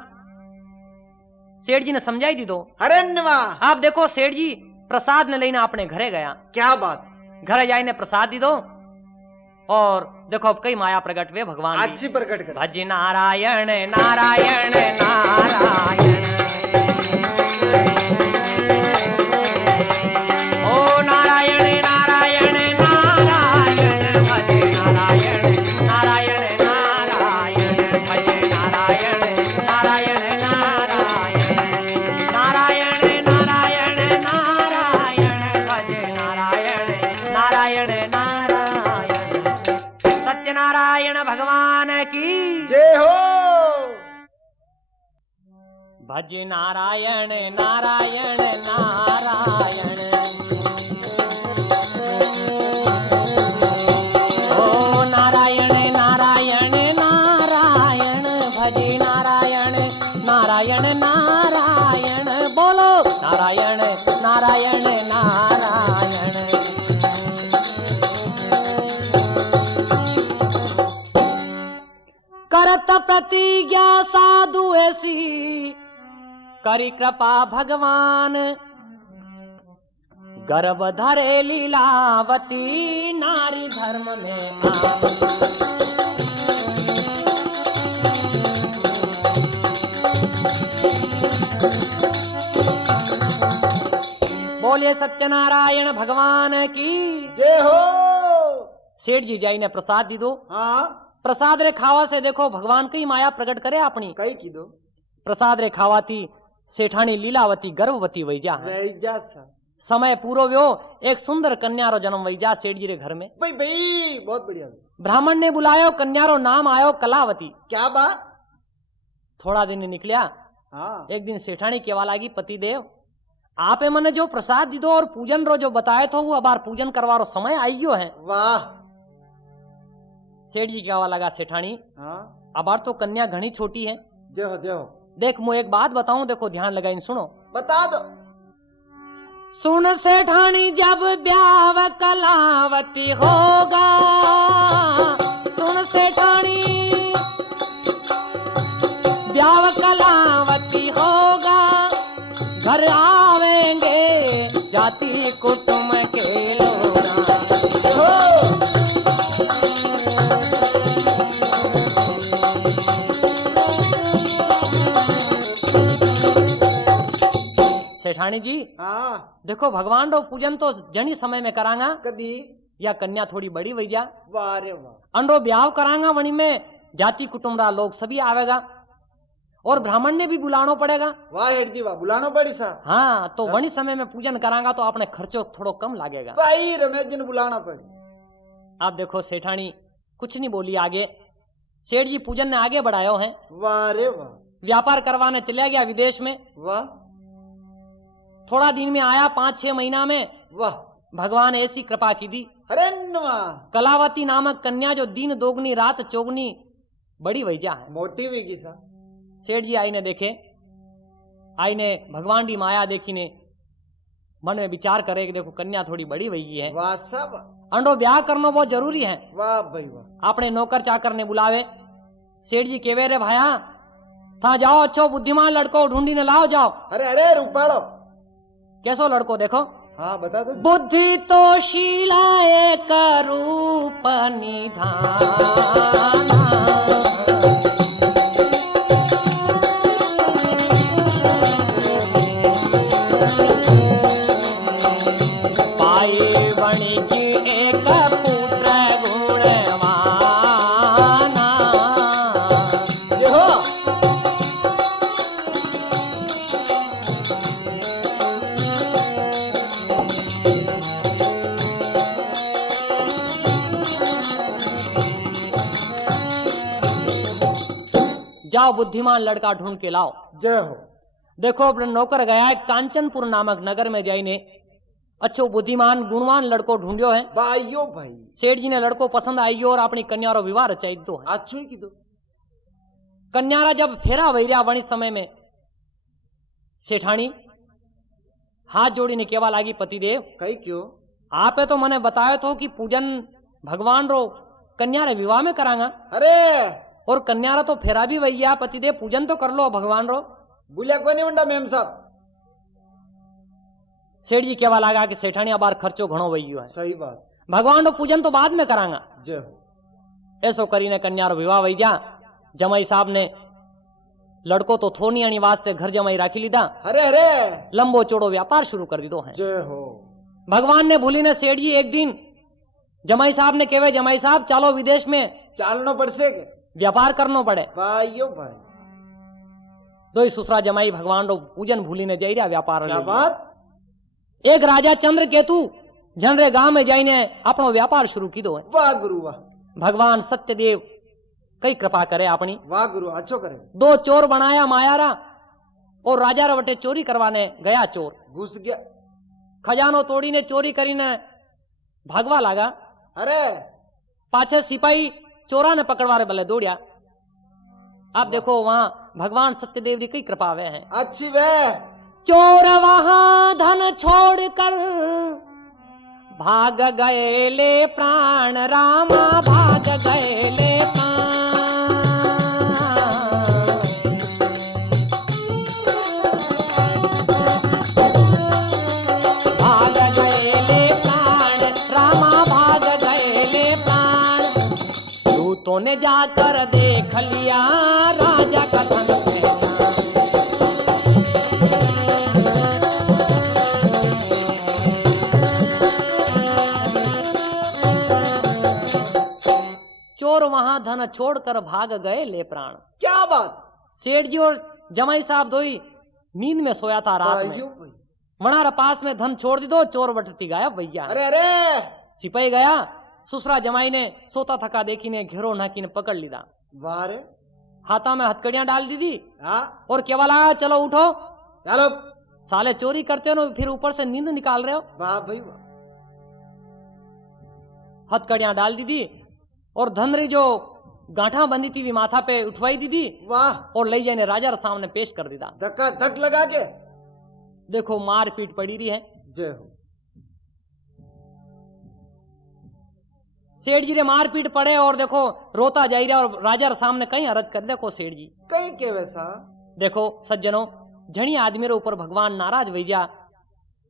सेठ जी ने समझाई दी दो। हरे नमः। आप देखो सेठ जी प्रसाद ने लेना अपने घरे गया। क्या बात। घर जाए ने प्रसाद दी दो और देखो अब कई माया प्रकट हुए भगवान अच्छी प्रकट कर। भज नारायण नारायण नारायण, ओ नारायण नारायण नारायण, भज नारायण नारायण नारायण, भज नारायण नारायण नारायण, नारायण नारायण नारायण, भज नारायण नारायण नारायण। सत्यनारायण भगवान की जय हो। भज नारायण नारायण नारायण, ओ नारायण नारायण नारायण, भज नारायण नारायण नारायण, बोलो नारायण नारायण नारायण। करत प्रतिज्ञा साधु ऐसी करी कृपा भगवान, गर्भ धरे लीलावती नारी धर्म में आम। बोलिए सत्यनारायण भगवान की जय हो। सेठ जी जाई ने प्रसाद दी दो। हाँ प्रसाद रे खावा से देखो भगवान की माया प्रकट करे अपनी। कई की दो। प्रसाद रे खावा थी सेठानी लीलावती गर्भवती वैजा है। वैजा सा समय पूरो व्यो एक सुंदर कन्या रो जन्म वैजा सेठ जी रे घर में। भाई भाई बहुत बढ़िया। ब्राह्मण ने बुलायो, कन्या रो नाम आयो कलावती। क्या बात। थोड़ा दिन निकलिया। हाँ एक दिन सेठानी केवा लागी, पति देव आपे मने जो प्रसाद दीदो और पूजन रो जो बताए तो वो अबार पूजन करवा रो समय आई गयो है। वाह। सेठ जी केवा लगा, सेठानी हाँ अबार तो कन्या घनी छोटी है। देहो देहो। देख मैं एक बात बताऊं, देखो ध्यान लगाइन सुनो। बता दो। सुन सेठानी जब ब्याव कलावती होगा, सुन सेठानी ब्याव कलावती होगा, घर आवेंगे जाति कुटुंब के लोग। सेठानी जी हाँ देखो भगवान रो पूजन तो जनी समय में करांगा, कदी या कन्या थोड़ी बड़ी वही जा वाह रे वाह। अंडो ब्याह करांगा, वणी में जाति कुटुंबरा लोग सभी आवेगा और ब्राह्मण ने भी बुलाना पड़ेगा। वाह हेड जी वाह, बुलानो पड़ी सा। हाँ तो वणी समय में पूजन करांगा तो अपने खर्चो थोड़ो कम लागेगा। भाई रमेश जी ने बुलाना पड़ी। आप देखो सेठानी कुछ नहीं बोली आगे। सेठ जी पूजन ने आगे बढ़ायो है। वाह रे वाह। व्यापार करवाने चला गया विदेश में। वाह। थोड़ा दिन में आया, 5-6 महीना में वाह। भगवान ऐसी कृपा की दी। अरे नवा। कलावती नामक कन्या जो दिन दोगुनी रात चौगुनी बड़ी वैजा है। मोटी हुई की सा। सेठ जी आई ने देखे, आई ने भगवान की माया देखी ने मन में विचार करे कि देखो कन्या थोड़ी बड़ी वही है, वाह सब। अंडो ब्याह करना बहुत जरूरी है। वाह भाई वाह। आपने नौकर चाकर ने बुलावे। सेठ जी केवे रे भाया था जाओ अच्छो बुद्धिमान लड़को ढूंढी ने लाओ जाओ। अरे अरे रूपाड़ो। कैसो लड़को देखो। हाँ बता दो। बुद्धि तो शीला एक रूप निधाना, पाए वणिक एक पुत्र गुणवाना। ये हो। जाओ बुद्धिमान लड़का ढूंढ के लाओ। जय हो। देखो अपने नौकर गया है कांचनपुर नामक नगर में जाइने अच्छो बुद्धिमान गुणवान लड़को ढूंढियो है। भाइयों भाई। सेठ जी ने लड़को पसंद आई और अपनी कन्या रो विवाह रचाई दो है। अच्छो ही की दो। कन्यारा जब फेरा वैरिया वणी समय में सेठानी हाथ जोड़ी ने केवा लागी, पतिदेव कही क्यों। आपे तो मैंने बताया तो कि पूजन भगवान रो कन्या रे विवाह में करांगा। अरे और कन्या रा तो फेरा भी वैया, पतिदेव पूजन तो कर लो भगवान रो। बुलिया कोई नहीं उंडा मेम साहब। सेठ जी केवा लगा कि सेठानी अबार खर्चो घणो वैयो है। सही बात। भगवान रो पूजन तो बाद में करांगा। जय हो। ऐसो करीने कन्या रो विवाह वही जा। जमाई साहब ने लड़को तो थोनी आनी वास्ते घर जमाई राखी लीधा। अरे अरे लंबो चौड़ो व्यापार शुरू कर दीदो है। जय हो। भगवान ने भूली ने सेठ जी एक दिन जमाई साहब ने केवे, जमाई साहब चालो विदेश में चालनो पड़से के व्यापार करनो पड़े। भाइयों भाई। दो ही सुसरा जमाई भगवान रो पूजन भूली ने जाई रहा व्यापार। क्या बात। एक राजा चंद्र केतु जनरे गांव में जाइने अपनो व्यापार शुरू की दो है। वाह गुरु वाह। भगवान सत्यदेव कई कृपा करे अपनी। वाह गुरु अच्छो करे। दो चोर बनाया मायारा और राजा रे वटे चोरी करवाने गया। चोर घुस गया। खजानो तोड़ी ने चोरी करी ने भागवा लागा। अरे पाछे सिपाही चोरा ने पकड़वा रे बल्ले दौड़िया। आप देखो वहां भगवान सत्यदेव जी की कृपा वे हैं। अच्छी वे। चोर वहां धन छोड़कर भाग गए ले प्राण, रामा भाग गए ले प्राण। भाग गए ले प्राण, रामा भाग गए ले प्राण। दूतों ने जाकर देख लिया राजा का धन पहचान। चोर वहां धन छोड़कर भाग गए ले प्राण। क्या बात। सेठ जी और जमाई साहब दोई नींद में सोया था रात में। भाइयों भाई। वनार पास में धन छोड़ दी दो, चोर बटती गायब भैया। अरे अरे सिपाही गया, ससुरा जमाई ने सोता थका देखी ने घेरो नाकी ने पकड़ लीधा। वाह रे। हाथा में हथकड़ियां डाल दी थी हाँ और केवल आया, चलो उठो, चलो। साले चोरी करते हो फिर ऊपर से नींद निकाल रहे हो। वाह भाई वाह। हथकड़ियां डाल दी थी और धनरी जो गांठा बंदी थी भी माथा पे उठवाई दी थी वाह। और ले जाने राजा रे सामने पेश कर दी था। धक्का धक लगा के। देखो मार पीट पड़ी रही है। जय हो। सेठ जी रे मार पीट पड़े और देखो रोता जा रहा और राजा रे सामने कहीं अरज कर देखो सेठ जी। कहीं के वैसा। देखो सज्जनों, झणी आदमी रे ऊपर भगवान नाराज हो जा,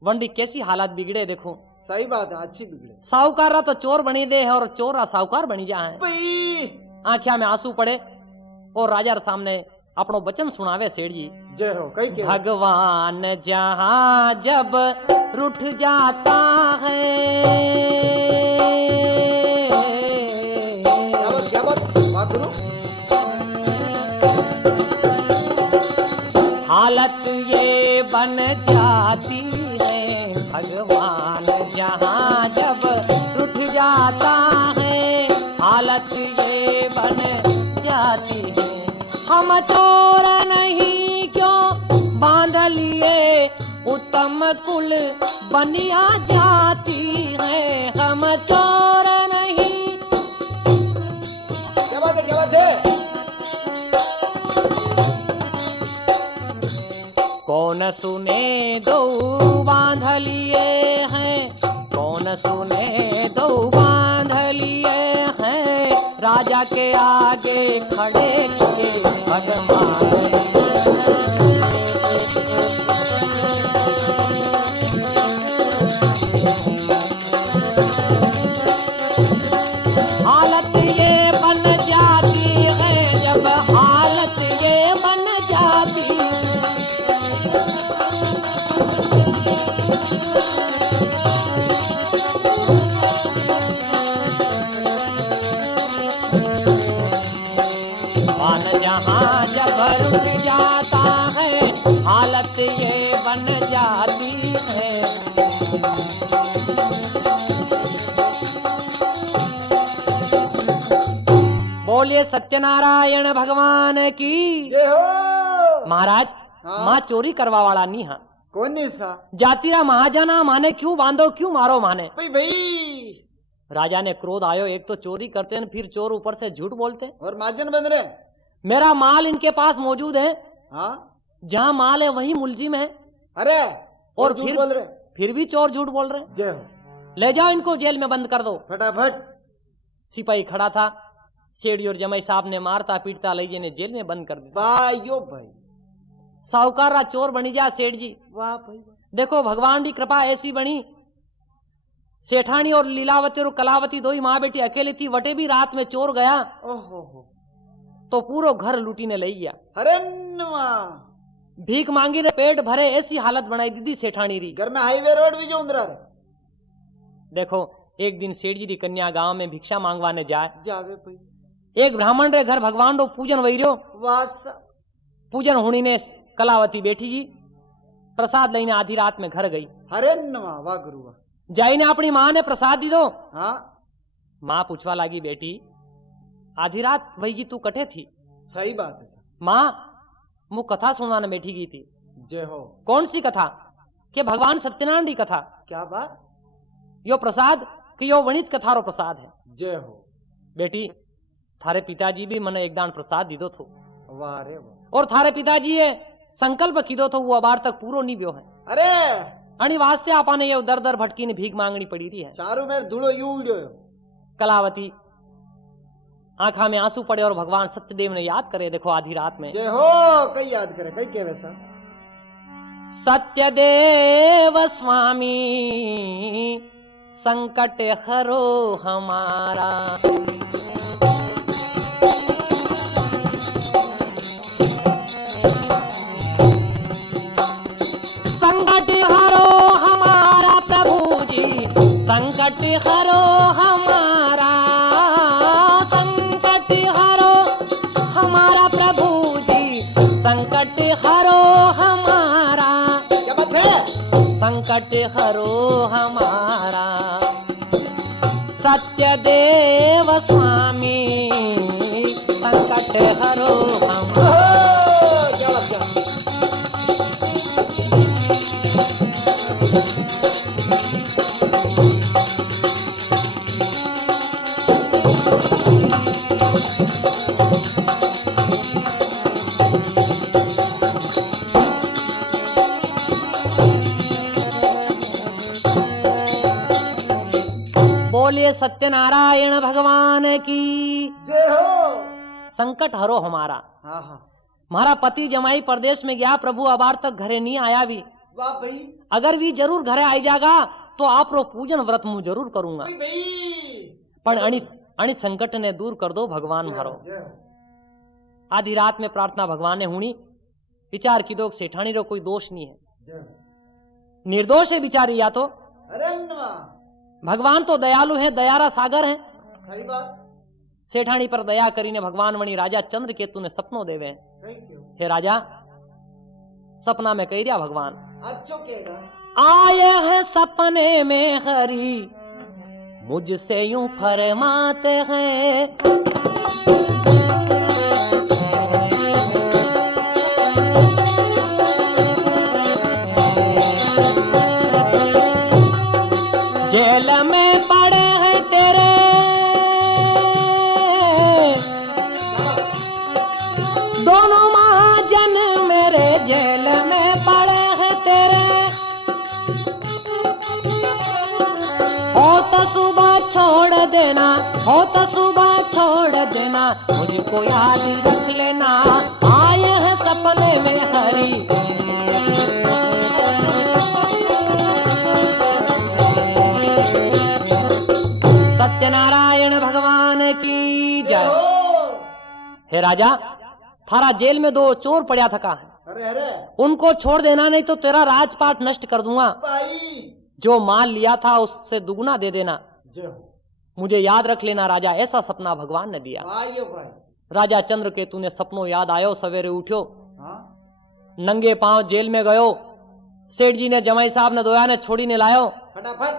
वंडी कैसी हालत बिगड़े। देखो सही बात है, अच्छी बिगड़े। साहूकार तो चोर बनी दे है और चोर रा साहूकार बनी जा है। भाई आंखिया में आंसू पड़े और राजा रे सामने अपनो वचन सुनावे सेठ जी। जय हो। कहीं के भगवान जहां जब रूठ जाता है, क्या बात वाह गुरु। हालत ये बन जाती है, भगवान जहां जब रूठ जाता है, हालत ये बन जाती है। हम चोर नहीं क्यों बांध लिए, उत्तम कुल बनिया जाती है। हम चोर नहीं। क्या बात है, क्या बात है। कौन सुने दो बांध लिए हैं, कौन सुने दो बांध लिए हैं, राजा के आगे खड़े किए भगवान। हालत ये बन जाती है, जब हालत ये बन जाती है। जहां जब रुक जाता है, हालत ये बन जाती है। बोलिए सत्यनारायण भगवान की। जय हो। महाराज हाँ? माँ चोरी करवा वाला नहीं हा। कौन नहीं सा। जातिरा महाजना माने क्यों बांधो क्यों मारो माने। भाई राजा ने क्रोध आयो, एक तो चोरी करते हैं फिर चोर ऊपर से झूठ बोलते हैं। और महाजन बन रहे। मेरा माल इनके पास मौजूद है, हाँ जहां माल है वहीं मुलजिम है। अरे और झूठ फिर बोल रहे। फिर भी चोर झूठ बोल रहे हैं। जय हो। ले जाओ इनको जेल में बंद कर दो फटाफट। सिपाही खड़ा था, सेठी और जमाई साहब ने मारता पीटता ले जाने जेल में बंद कर दिया। भाइयों भाई। साहूकार चोर बनी जा सेठ जी। वाह भाई। देखो भगवान की कृपा ऐसी बनी, सेठानी और लीलावती और कलावती दो ही माँ बेटी अकेली थी। वटे भी रात में चोर गया ओहो हो। तो पूरा घर लूटी ने ले गया। अरे भीख मांगी ने पेट भरे, ऐसी हालत बनाई दीदी सेठानी री। घर में हाईवे रोड भी जो उंदरा रहे। देखो एक दिन सेठ जी की कन्या गांव में भिक्षा मांगवाने जावे भाई। एक ब्राह्मण रे घर भगवान रो पूजन वही रहो। वाह। पूजन होनी ने कलावती बेटी जी प्रसाद लेने आधी रात में घर गई। अरे वाह गुरु वाह। जाई ने अपनी माँ ने प्रसाद दी दो। हाँ माँ पूछवा लगी, बेटी आधी रात वही जी तू कटे थी। सही बात है। माँ मु कथा सुनवाने बैठी गई थी। जय हो। कौन सी कथा? कि भगवान सत्यनारायण की कथा। क्या बात। यो प्रसाद कि यो वणिज कथा रो प्रसाद है। जय हो। बेटी थारे पिताजी भी मने एक दान प्रसाद दीदो थो। वाह रे वाह। और थारे पिताजी ये संकल्प कीदो थो वो अबार तक पूरो नहीं व्यो है। अरे अणी वास्ते आपाने ये दर दर भटकी ने भीख मांगनी पड़ी रही है। चारों में धूलो यू उड़्यो। कलावती आंखा में आंसू पड़े और भगवान सत्यदेव ने याद करे। देखो आधी रात में। जय हो। कई याद करे कई के वैसा। सत्यदेव स्वामी संकट हरो हमारा, संकट हरो हमारा प्रभु जी, संकट हरो हमारा, संकट हरो हमारा प्रभु जी, संकट हरो हमारा। संकट हरो हमारा, सत्यदेव स्वामी संकट हरो हमारा। क्या बात क्या? बोलिए सत्यनारायण भगवान की जय हो। संकट हरो हमारा। हाँ हाँ, मारा पति जमाई परदेश में गया, प्रभु अबार तक घरे नहीं आया भी। वाह भाई अगर भी जरूर घरे आई जागा तो आप रो पूजन व्रत मुँह जरूर करूंगा, भाई भाई। पर अणि संकट ने दूर कर दो भगवान मारो। जय हो। आधी रात में प्रार्थना भगवान ने हुणी, विचार की दो सेठानी रो कोई दोष नहीं है, जय हो। निर्दोष है बिचारी। या तो अरे वाह, भगवान तो दयालु है, दयारा सागर है। सही बात। सेठानी पर दया करीने भगवान वणी राजा चंद्र केतु ने सपनों देवे। Thank you. हे राजा, सपना में कही दिया भगवान, अच्छो कहेगा। आए हैं सपने में हरि, मुझसे यूं फरमाते हैं, जेल में पड़े हैं तेरे दोनों महाजन, मेरे जेल में पड़े हैं तेरे। हो तो सुबह छोड़ देना, हो तो सुबह छोड़ देना, मुझको याद रख लेना, आए हैं सपने में हरि। सत्यनारायण भगवान की जय। हे राजा, थारा जेल में 2 चोर पड़ा थका है, अरे अरे उनको छोड़ देना, नहीं तो तेरा राजपाट नष्ट कर दूंगा। भाई। जो माल लिया था उससे दुगना दे देना, जय हो। मुझे याद रख लेना राजा। ऐसा सपना भगवान ने दिया। भाई ओ भाई। राजा चंद्र केतु ने सपनों याद आयो, सवेरे उठ्यो, हाँ नंगे पांव जेल में गयो। सेठ जी ने जमाई साहब ने दोया ने छोड़ी ने लायो। फटाफट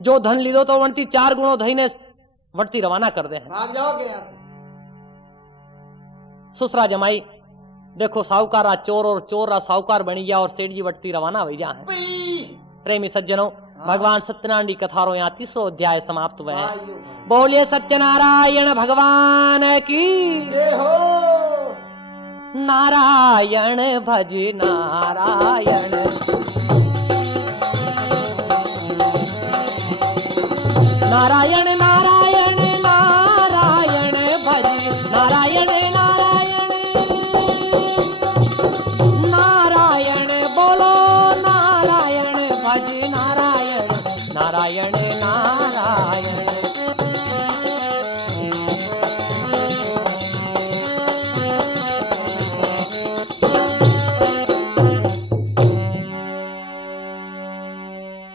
जो धन लीधो तो वणती 4 गुणों धई ने वटती रवाना कर दे हैं। भाग जाओगे यहाँ से। सुसरा जमाई देखो, साहूकारा चोर और चोर रा साहूकार बनी गया और सेठ जी वटती रवाना हुई जा है। भाई। प्रेमी सज्जनों, भगवान सत्यनारायण की कथारो यहाँ 30वां अध्याय समाप्त हुए हैं। भाई ओ भाई। बोलिए सत्यनारायण भगवान की जय हो। नारायण भज नारायण, नारायण नारायण नारायण भज नारायण नारायण नारायण, बोलो नारायण भज नारायण नारायण नारायण।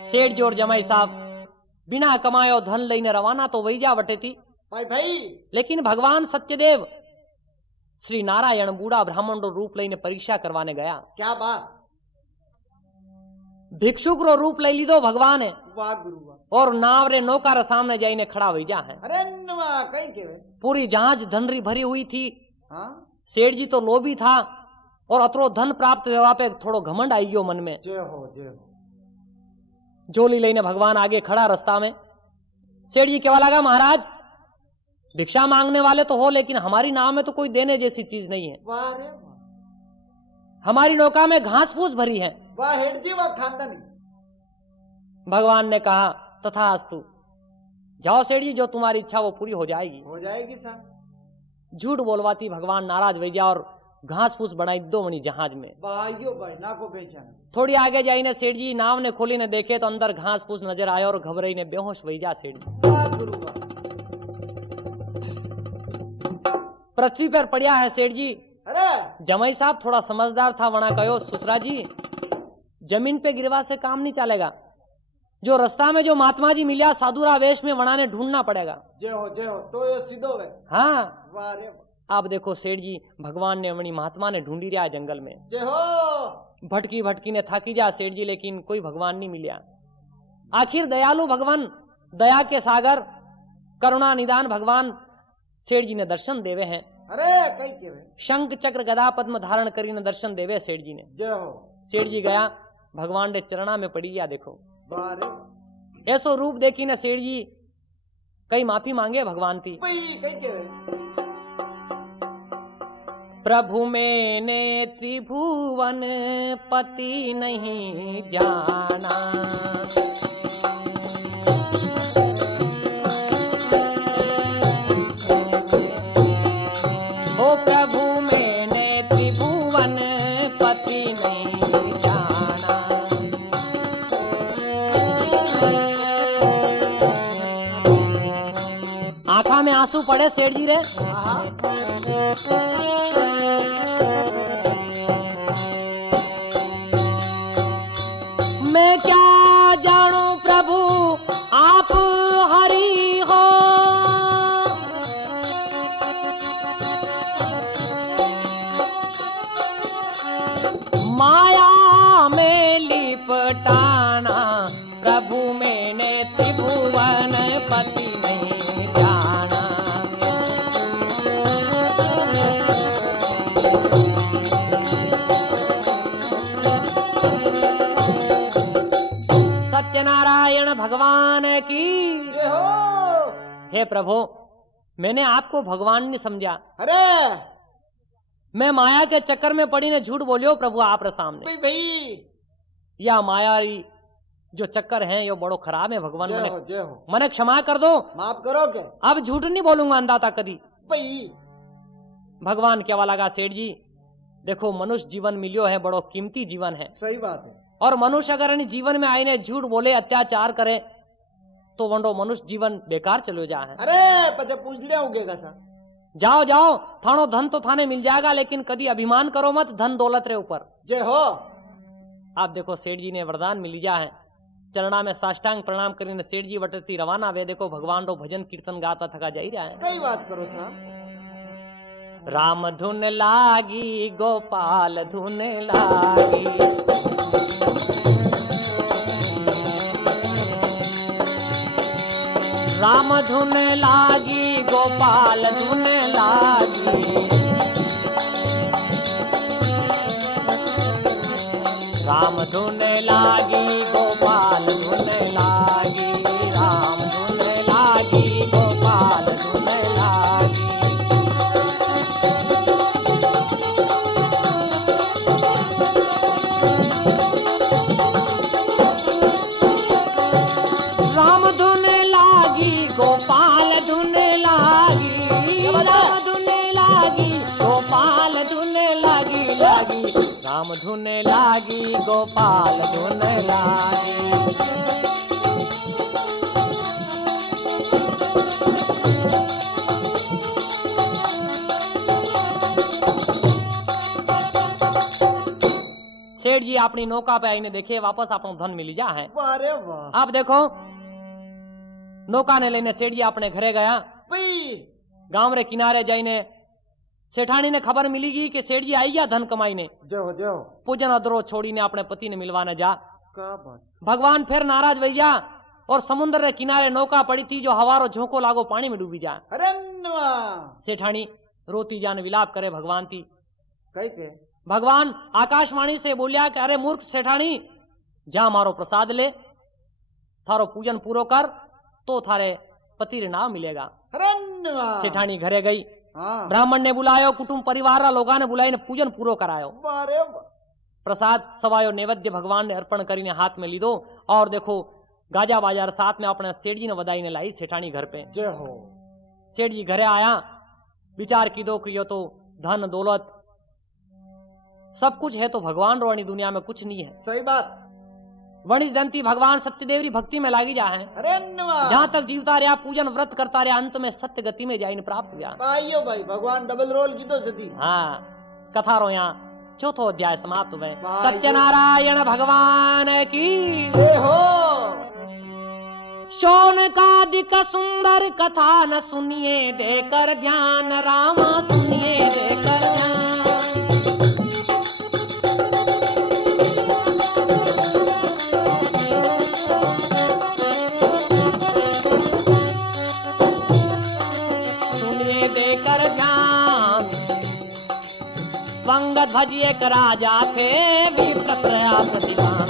सेठ जी और जमाई साहब बिना कमायो धन लईने रवाना तो वही जा वटे थी, भाई भाई। लेकिन भगवान सत्यदेव श्री नारायण बूढ़ा ब्राह्मण रो रूप लईने परीक्षा करवाने गया। क्या बात। भिक्षुक रो रूप लई लीधो भगवान है, वाह गुरु वाह। और नाव रे नौका रे सामने जाइने खड़ा हुई जा है। अरे वाह, कहीं के वे। पूरी जहाज धनरी भरी हुई थी। हाँ सेठ जी तो लोभी था और अतरो धन प्राप्त हुआ पे थोड़ो घमंड आई गयो मन में। जय हो जय हो। झोली लईने भगवान आगे खड़ा रास्ता में। सेठ जी कहवा लगा, महाराज भिक्षा मांगने वाले तो हो, लेकिन हमारी नाव में तो कोई देने जैसी चीज नहीं है। वाह रे वाह। हमारी नौका में घास फूस भरी है। वाह हेड जी वाह खानदानी। भगवान ने कहा, तथास्तु, जाओ सेठ जी, जो तुम्हारी इच्छा वो पूरी हो जाएगी। हो जाएगी साहब। झूठ बोलवाती भगवान नाराज हो जा और घास फूस बनाई दो मनी जहाज में। भाइयों भाई ना को पहचान। थोड़ी आगे जाई ने सेठ जी नाव ने खोली ने देखे तो अंदर घास फूस नजर आया और घबराई ने बेहोश वही जा सेठ जी। वाह गुरु वाह। पृथ्वी पर पड़ा है सेठ जी। अरे जमाई साहब थोड़ा समझदार था, वना कहो, ससुरा जी जमीन पे गिरवा से काम नहीं चलेगा, जो रास्ता में जो महात्मा जी मिला साधुरा वेश में वना ने ढूंढना पड़ेगा। जय हो तो ये सीधो वे। हाँ वाह रे वाह। आप देखो सेठ जी, भगवान ने अपनी महात्मा ने ढूंढी रहा जंगल में। जय हो। भटकी भटकी ने थाकी जा सेठ जी, लेकिन कोई भगवान नहीं मिला। आखिर दयालु भगवान, दया के सागर, करुणा निदान भगवान सेठ जी ने दर्शन देवे हैं। अरे कई के वे शंख चक्र गदा पद्म धारण करीने दर्शन देवे सेठ जी ने। जय हो। सेठ जी गया भगवान ने चरणा में पड़ी गया। देखो बारे ऐसो रूप देखी ने सेठ जी कई माफी मांगे भगवान की। भाई कई के वे प्रभु मैंने त्रिभुवन पति नहीं जाना, ओ प्रभु मैंने त्रिभुवन पति नहीं जाना। आंखा में आंसू पड़े सेठ जी रे। मैं क्या जानूं प्रभु आप हरि हो, माया में लिपटाना, प्रभु मैंने त्रिभुवन पति नहीं जाना। सत्यनारायण भगवान की जय हो। हे प्रभु, मैंने आपको भगवान नहीं समझा। अरे मैं माया के चक्कर में पड़ी ने झूठ बोलियो प्रभु आप रे सामने। भाई भाई या मायारी जो चक्कर है ये बड़ो खराब है भगवान। जय मने हो जय हो। मने क्षमा कर दो, माफ करो के अब झूठ नहीं बोलूंगा अंदाता कदी। भाई भगवान क्या लगा सेठ जी, देखो मनुष्य जीवन मिलियो है, बड़ो कीमती जीवन है। सही बात है। और मनुष्य अगर इन जीवन में आईने झूठ बोले, अत्याचार करे, तो वंडो मनुष्य जीवन बेकार चलो जा है। अरे पता पूछ लिया उगेगा सा। जाओ जाओ, थानो धन तो थाने मिल जाएगा, लेकिन कभी अभिमान करो मत धन दौलत रे ऊपर। जय हो। आप देखो सेठ जी ने वरदान मिल जा है। चरणा में साष्टांग प्रणाम करीने सेठ जी वटती रवाना वे। देखो भगवान रो भजन कीर्तन गाता थका जा ही रहा है। कई बात करो सा। राम धुन लागी गोपाल धुन लागी, राम धुन लागी गोपाल धुन लागी, राम धुन लागी गोपाल धुन लागी, राम धुन लागी गोपाल धुन लागी। राम धुन लागी गोपाल धुन लागी, राम धुन लागी गोपाल धुन लागी लागी, राम धुन लागी गोपाल धुन लागी। सेठ जी अपनी नौका पे आईने देखे वापस अपनो धन मिली जा है। अरे वाह। आप देखो नौका ने लेने सेठ जी अपने घरे गया। भाई गांव रे किनारे जाइने सेठानी ने खबर मिलीगी कि सेठ जी आई गया धन कमाई ने। जय हो जय हो। पूजन अदरो छोड़ी ने अपने पति ने मिलवाने जा। क्या बात। भगवान फिर नाराज भैया और समुद्र रे किनारे नौका पड़ी थी जो हवारो झोंको लागो पानी में डूबी जा। अरे नवा। सेठानी रोती जान विलाप करे भगवान थी। कई के भगवान आकाशवाणी से बोलिया कि अरे मूर्ख सेठानी, जा मारो प्रसाद ले, थारो पूजन पूरो कर तो थारे पति रे नाम मिलेगा। अरे नवा। सेठानी घरे गई। हाँ। ब्राह्मण ने बुलायो, कुटुंब परिवार रा लोगा ने बुलाई ने पूजन पूरो करायो। अरे वाह। प्रसाद सवायो नैवेद्य भगवान ने अर्पण करीने हाथ में लीधो। और देखो गाजा बाजार साथ में अपने सेठ जी ने वदाई ने लाई सेठानी घर पे। जय हो। सेठ जी घरे आया, विचार की दो कि यो तो धन दौलत सब कुछ है तो भगवान रोणी दुनिया में कुछ नहीं है। सही बात। वणिज दंती भगवान सत्यदेवरी भक्ति में लागी जा है। अरे नवा। जहां तक जीवता रहा पूजन व्रत करता रहा, अंत में सत्य गति में जाइन प्राप्त हुआ। भाइयों भाई भगवान डबल रोल की तो सती। हाँ कथा रो यहाँ चौथो अध्याय समाप्त हुए। भाई। सत्यनारायण भगवान की जय हो। शौनकादिक सुंदर कथा न सुनिए देकर ध्यान, रामा सुनिए देकर ध्यान। ध्वज एक राजा थे विप्र प्रतिमान।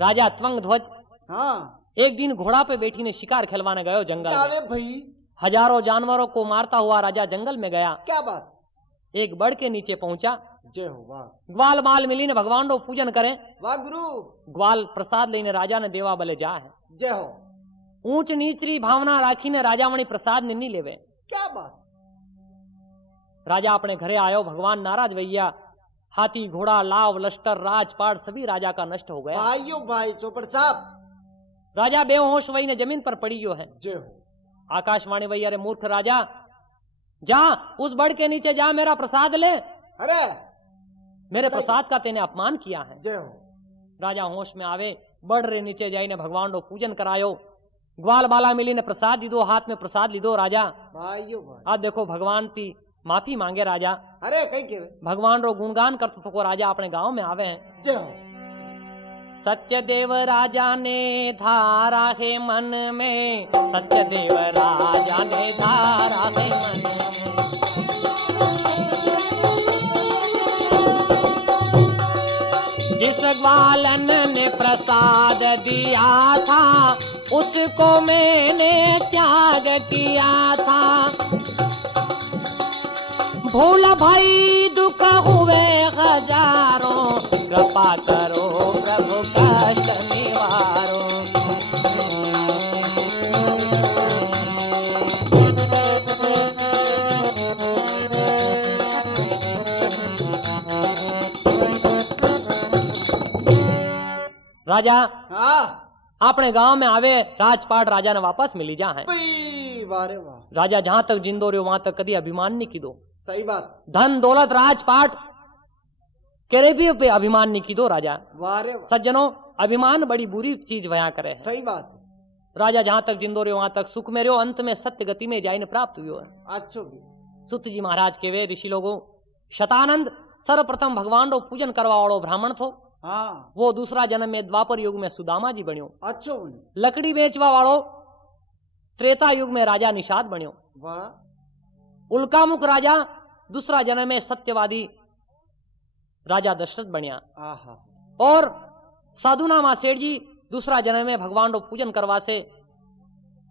राजा त्वंग ध्वज हाँ एक दिन घोड़ा पे बैठी ने शिकार खिलवाने गयो जंगल में। अरे भाई हजारों जानवरों को मारता हुआ राजा जंगल में गया। क्या बात। एक बड़ के नीचे पहुंचा। जय हो वाह। ग्वाल बाल मिली ने भगवान रो पूजन करे। वाह गुरु। ग्वाल प्रसाद लेने राजा ने देवा बले जा है। जय हो। ऊंच नीचरी भावना राखी ने राजा मणि प्रसाद ने नहीं लेवे। क्या बात। राजा अपने घरे आयो। भगवान नाराज भैया। हाथी घोड़ा लाव लश्कर राजपाट सभी राजा का नष्ट हो गया। भाइयों भाई चौपड़ साहब। राजा बेहोश वही ने जमीन पर पड़ी गयो है। जय हो। आकाशवाणी भैया अरे मूर्ख राजा जा उस बड़ के नीचे जा मेरा प्रसाद ले। अरे मेरे प्रसाद का तेने अपमान किया है। जय हो। राजा होश में आवे बड़ रे नीचे जाई ने भगवान रो पूजन करायो। ग्वाल बाला मिली ने प्रसाद दी दो हाथ में प्रसाद ली दो राजा। भाइयों भाई आज देखो भगवान की माफी मांगे राजा। अरे कहीं के भगवान रो गुणगान करते तो को राजा अपने गांव में आवे हैं। जय हो। सत्यदेव राजा ने धारा है मन में। सत्यदेव राजा ने धारा है मन में। जिस ग्वालन ने प्रसाद दिया था उसको मैंने त्याग किया था। भूल भाई दुख हुए हजारों कृपा करो प्रभु कष्ट निवारो। राजा हाँ अपने गांव में आवे राजपाट राजा ने वापस मिली जा है। वारे वाह। राजा जहां तक जिंदो रहो वहां तक कभी अभिमान नहीं की दो। सही बात। धन दौलत राजपाट करे भी पे अभिमान नहीं की दो राजा। वारे वाह। सज्जनों अभिमान बड़ी बुरी चीज बयां करे है। सही बात। राजा जहां तक जिंदो रहो वहां तक सुख में रहो अंत में सत्य गति में जाइन प्राप्त हुई है। अच्छो भी। सुत जी महाराज के वे ऋषि लोगों शतानंद सर्वप्रथम भगवान रो पूजन करवा वालो ब्राह्मण थो। हाँ वो दूसरा जन्म में द्वापर युग में सुदामा जी बन्यो। अच्छो बने। लकड़ी बेचवा वालो त्रेता युग में राजा निषाद बन्यो। वाह। उल्कामुख राजा दूसरा जन्म में सत्यवादी राजा दशरथ बनिया। आहा। और साधुनामा सेठ जी दूसरा जन्म में भगवान रो पूजन करवा से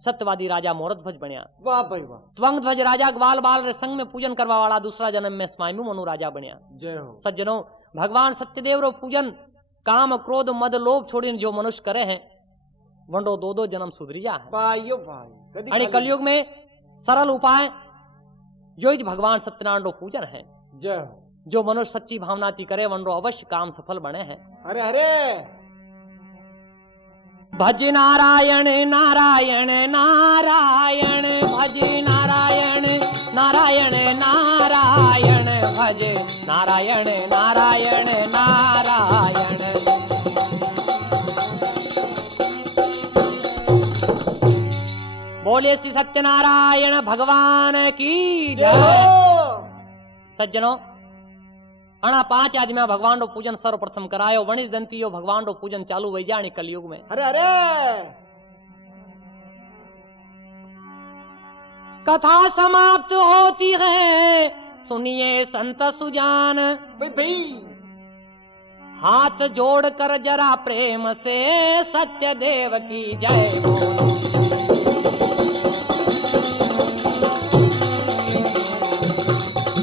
सत्यवादी राजा मोरध्वज बनिया। वाह भाई वाह। त्वंग ध्वज राजा ग्वाल बाल रे संग में पूजन करवा वाला दूसरा जन्म में स्वामी मनु राजा बनिया। जय हो। सज्जनों भगवान सत्यदेव रो पूजन काम क्रोध मद लोभ छोड़ी जो मनुष्य करे हैं वंडो दो दो जन्म सुधरी जा है। भाइयों भाई आणि कलयुग में सरल उपाय जो भगवान सत्यनारायण रो पूजन है। जय हो। जो मनुष्य सच्ची भावना ती करे वंडो अवश्य काम सफल बने हैं। अरे अरे भज नारायण नारायण नारायण भज नारायण नारायण नारायण भज नारायण नारायण नारायण। बोले श्री सत्यनारायण भगवान की जय। सज्जनों अणा 5 आदमी भगवान रो पूजन सर्वप्रथम करायो। वणिज दंती भगवान रो पूजन चालू वही जानी कलयुग में। अरे अरे कथा समाप्त होती है सुनिए संत सुजान। भाई हाथ जोड़ कर जरा प्रेम से सत्यदेव की जय बोलो।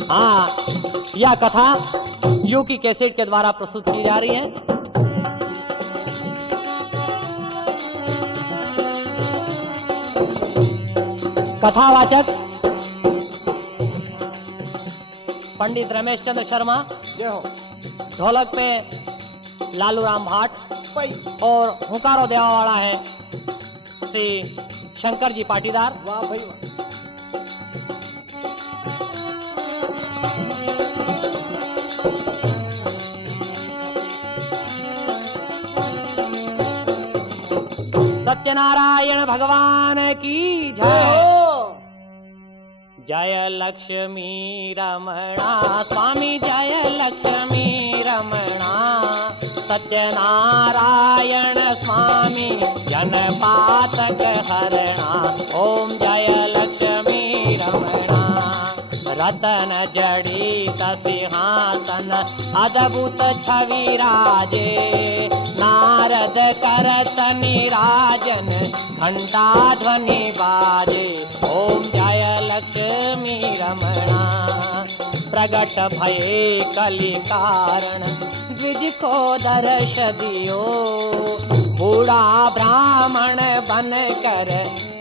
हाँ यह कथा यू की कैसेट के द्वारा प्रस्तुत की जा रही है। कथावाचक पंडित रमेश चंद्र शर्मा। जय हो। ढोलक पे लालू राम भाट भाई और हुकारो देवा वाला है श्री शंकर जी पाटीदार। वाह भाई वाह। सत्यनारायण भगवान की जय जय। हो। जय लक्ष्मी रमणा स्वामी जय लक्ष्मी रमणा। सत्यनारायण स्वामी जन पातक हरणा। ओम जय लक्ष्मी रमणा। रतन जड़ित सिंहासन अद्भुत छवि राजे, नारद करत निराजन घंटा ध्वनि बाजे। ओम जय लक्ष्मी रमणा, प्रगट भये कलि कारण द्विज को दर्श दियो। बूढ़ा ब्राह्मण बन कर,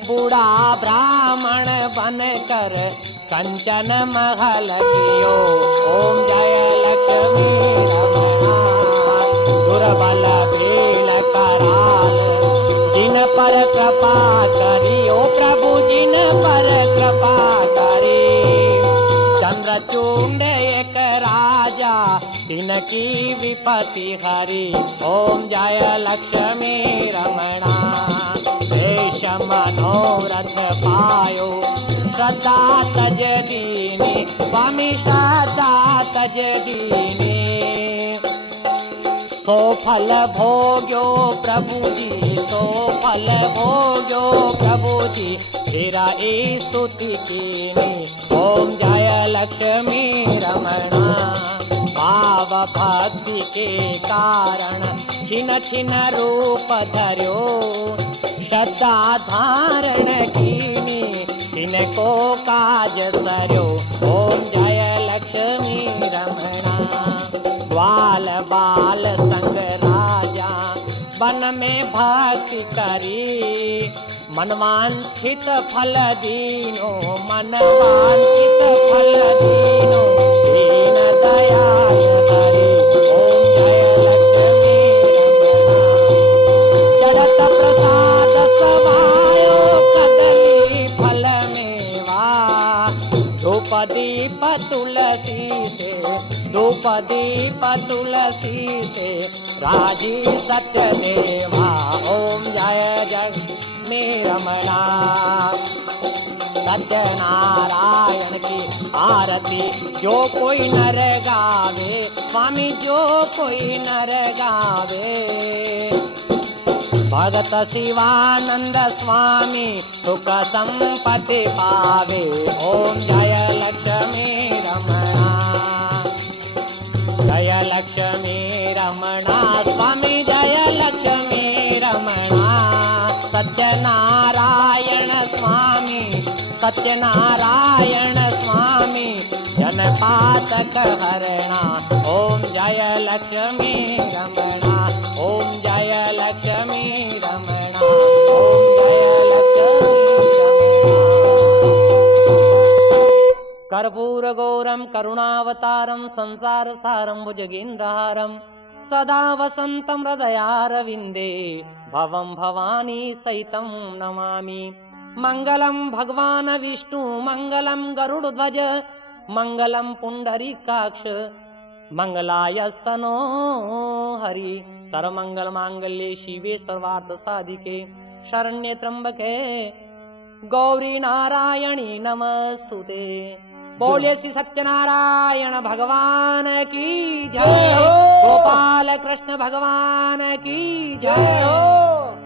बूढ़ा ब्राह्मण बन कर कंचन महल कियो। ओम जय लक्ष्मी रमणा, दुर्बल भील कराल जिन पर कृपा करियो, प्रभु जिन पर कृपा करी। चंद्रचूड एक राजा तिनकी विपत्ति हरि। ओम जय लक्ष्मी रमणा, देश मनोरथ पायो श्रद्धा तज दीनी। स्वामी श्रद्धा तज दीनी, सो फल भोग्यो प्रभु जी, सो फल भोग्यो प्रभु जी, तेरा स्तुति कीनी। ओम जय लक्ष्मी रमणा, भाव भक्ति के कारण छिन छिन रूप धर्यो। श्रद्धा धारण कीनी, तिनको काज सर्यो। ओम जय लक्ष्मी रमणा, ग्वाल बाल संग राजा वन में भक्ति करी। मनवांछित फल दीनो, मनवांछित फल दीनो, दीन दयाल हरि। ओम जय लक्ष्मी रमणा, जड़त प्रसाद समायो कदली फल मेवा। धूप दीप तुलसी से, धूप दीप तुलसी से राजी सत्य देवा। ओम जय लक्ष्मी रमणा, सत्यनारायण की आरती जो कोई नर गावे, स्वामी जो कोई नर गावे। भगत शिवानंद स्वामी सुख संपत्ति पावे। ओम जय लक्ष्मी रमणा, जय लक्ष्मी रमणा, स्वामी जय लक्ष्मी रमणा। सत्यनारायण स्वामी, सत्यनारायण स्वामी, जनपातक हरणा। ओम जय लक्ष्मी रमणा, ओम जय लक्ष्मी रमणा, ओम जय लक्ष्मी रमणा। कर्पूर गौरम करुणावतारम संसार सारम भुजगेन्द्रहारम सदा वसंतं हृदयारविंदे भवं भवानी सहितं नमामि। मंगलम भगवान विष्णु, मंगलम गरुड़ध्वज, मंगलम पुंडरीकाक्ष, मंगलायस्तनो हरि। सर्वमंगल मांगल्ये शिवे सर्वार्थ साधिके, शरण्ये त्र्यंबके गौरी नारायणी नमस्तुते। बोले श्री सत्यनारायण भगवान की जय हो, गोपाल कृष्ण भगवान की जय हो।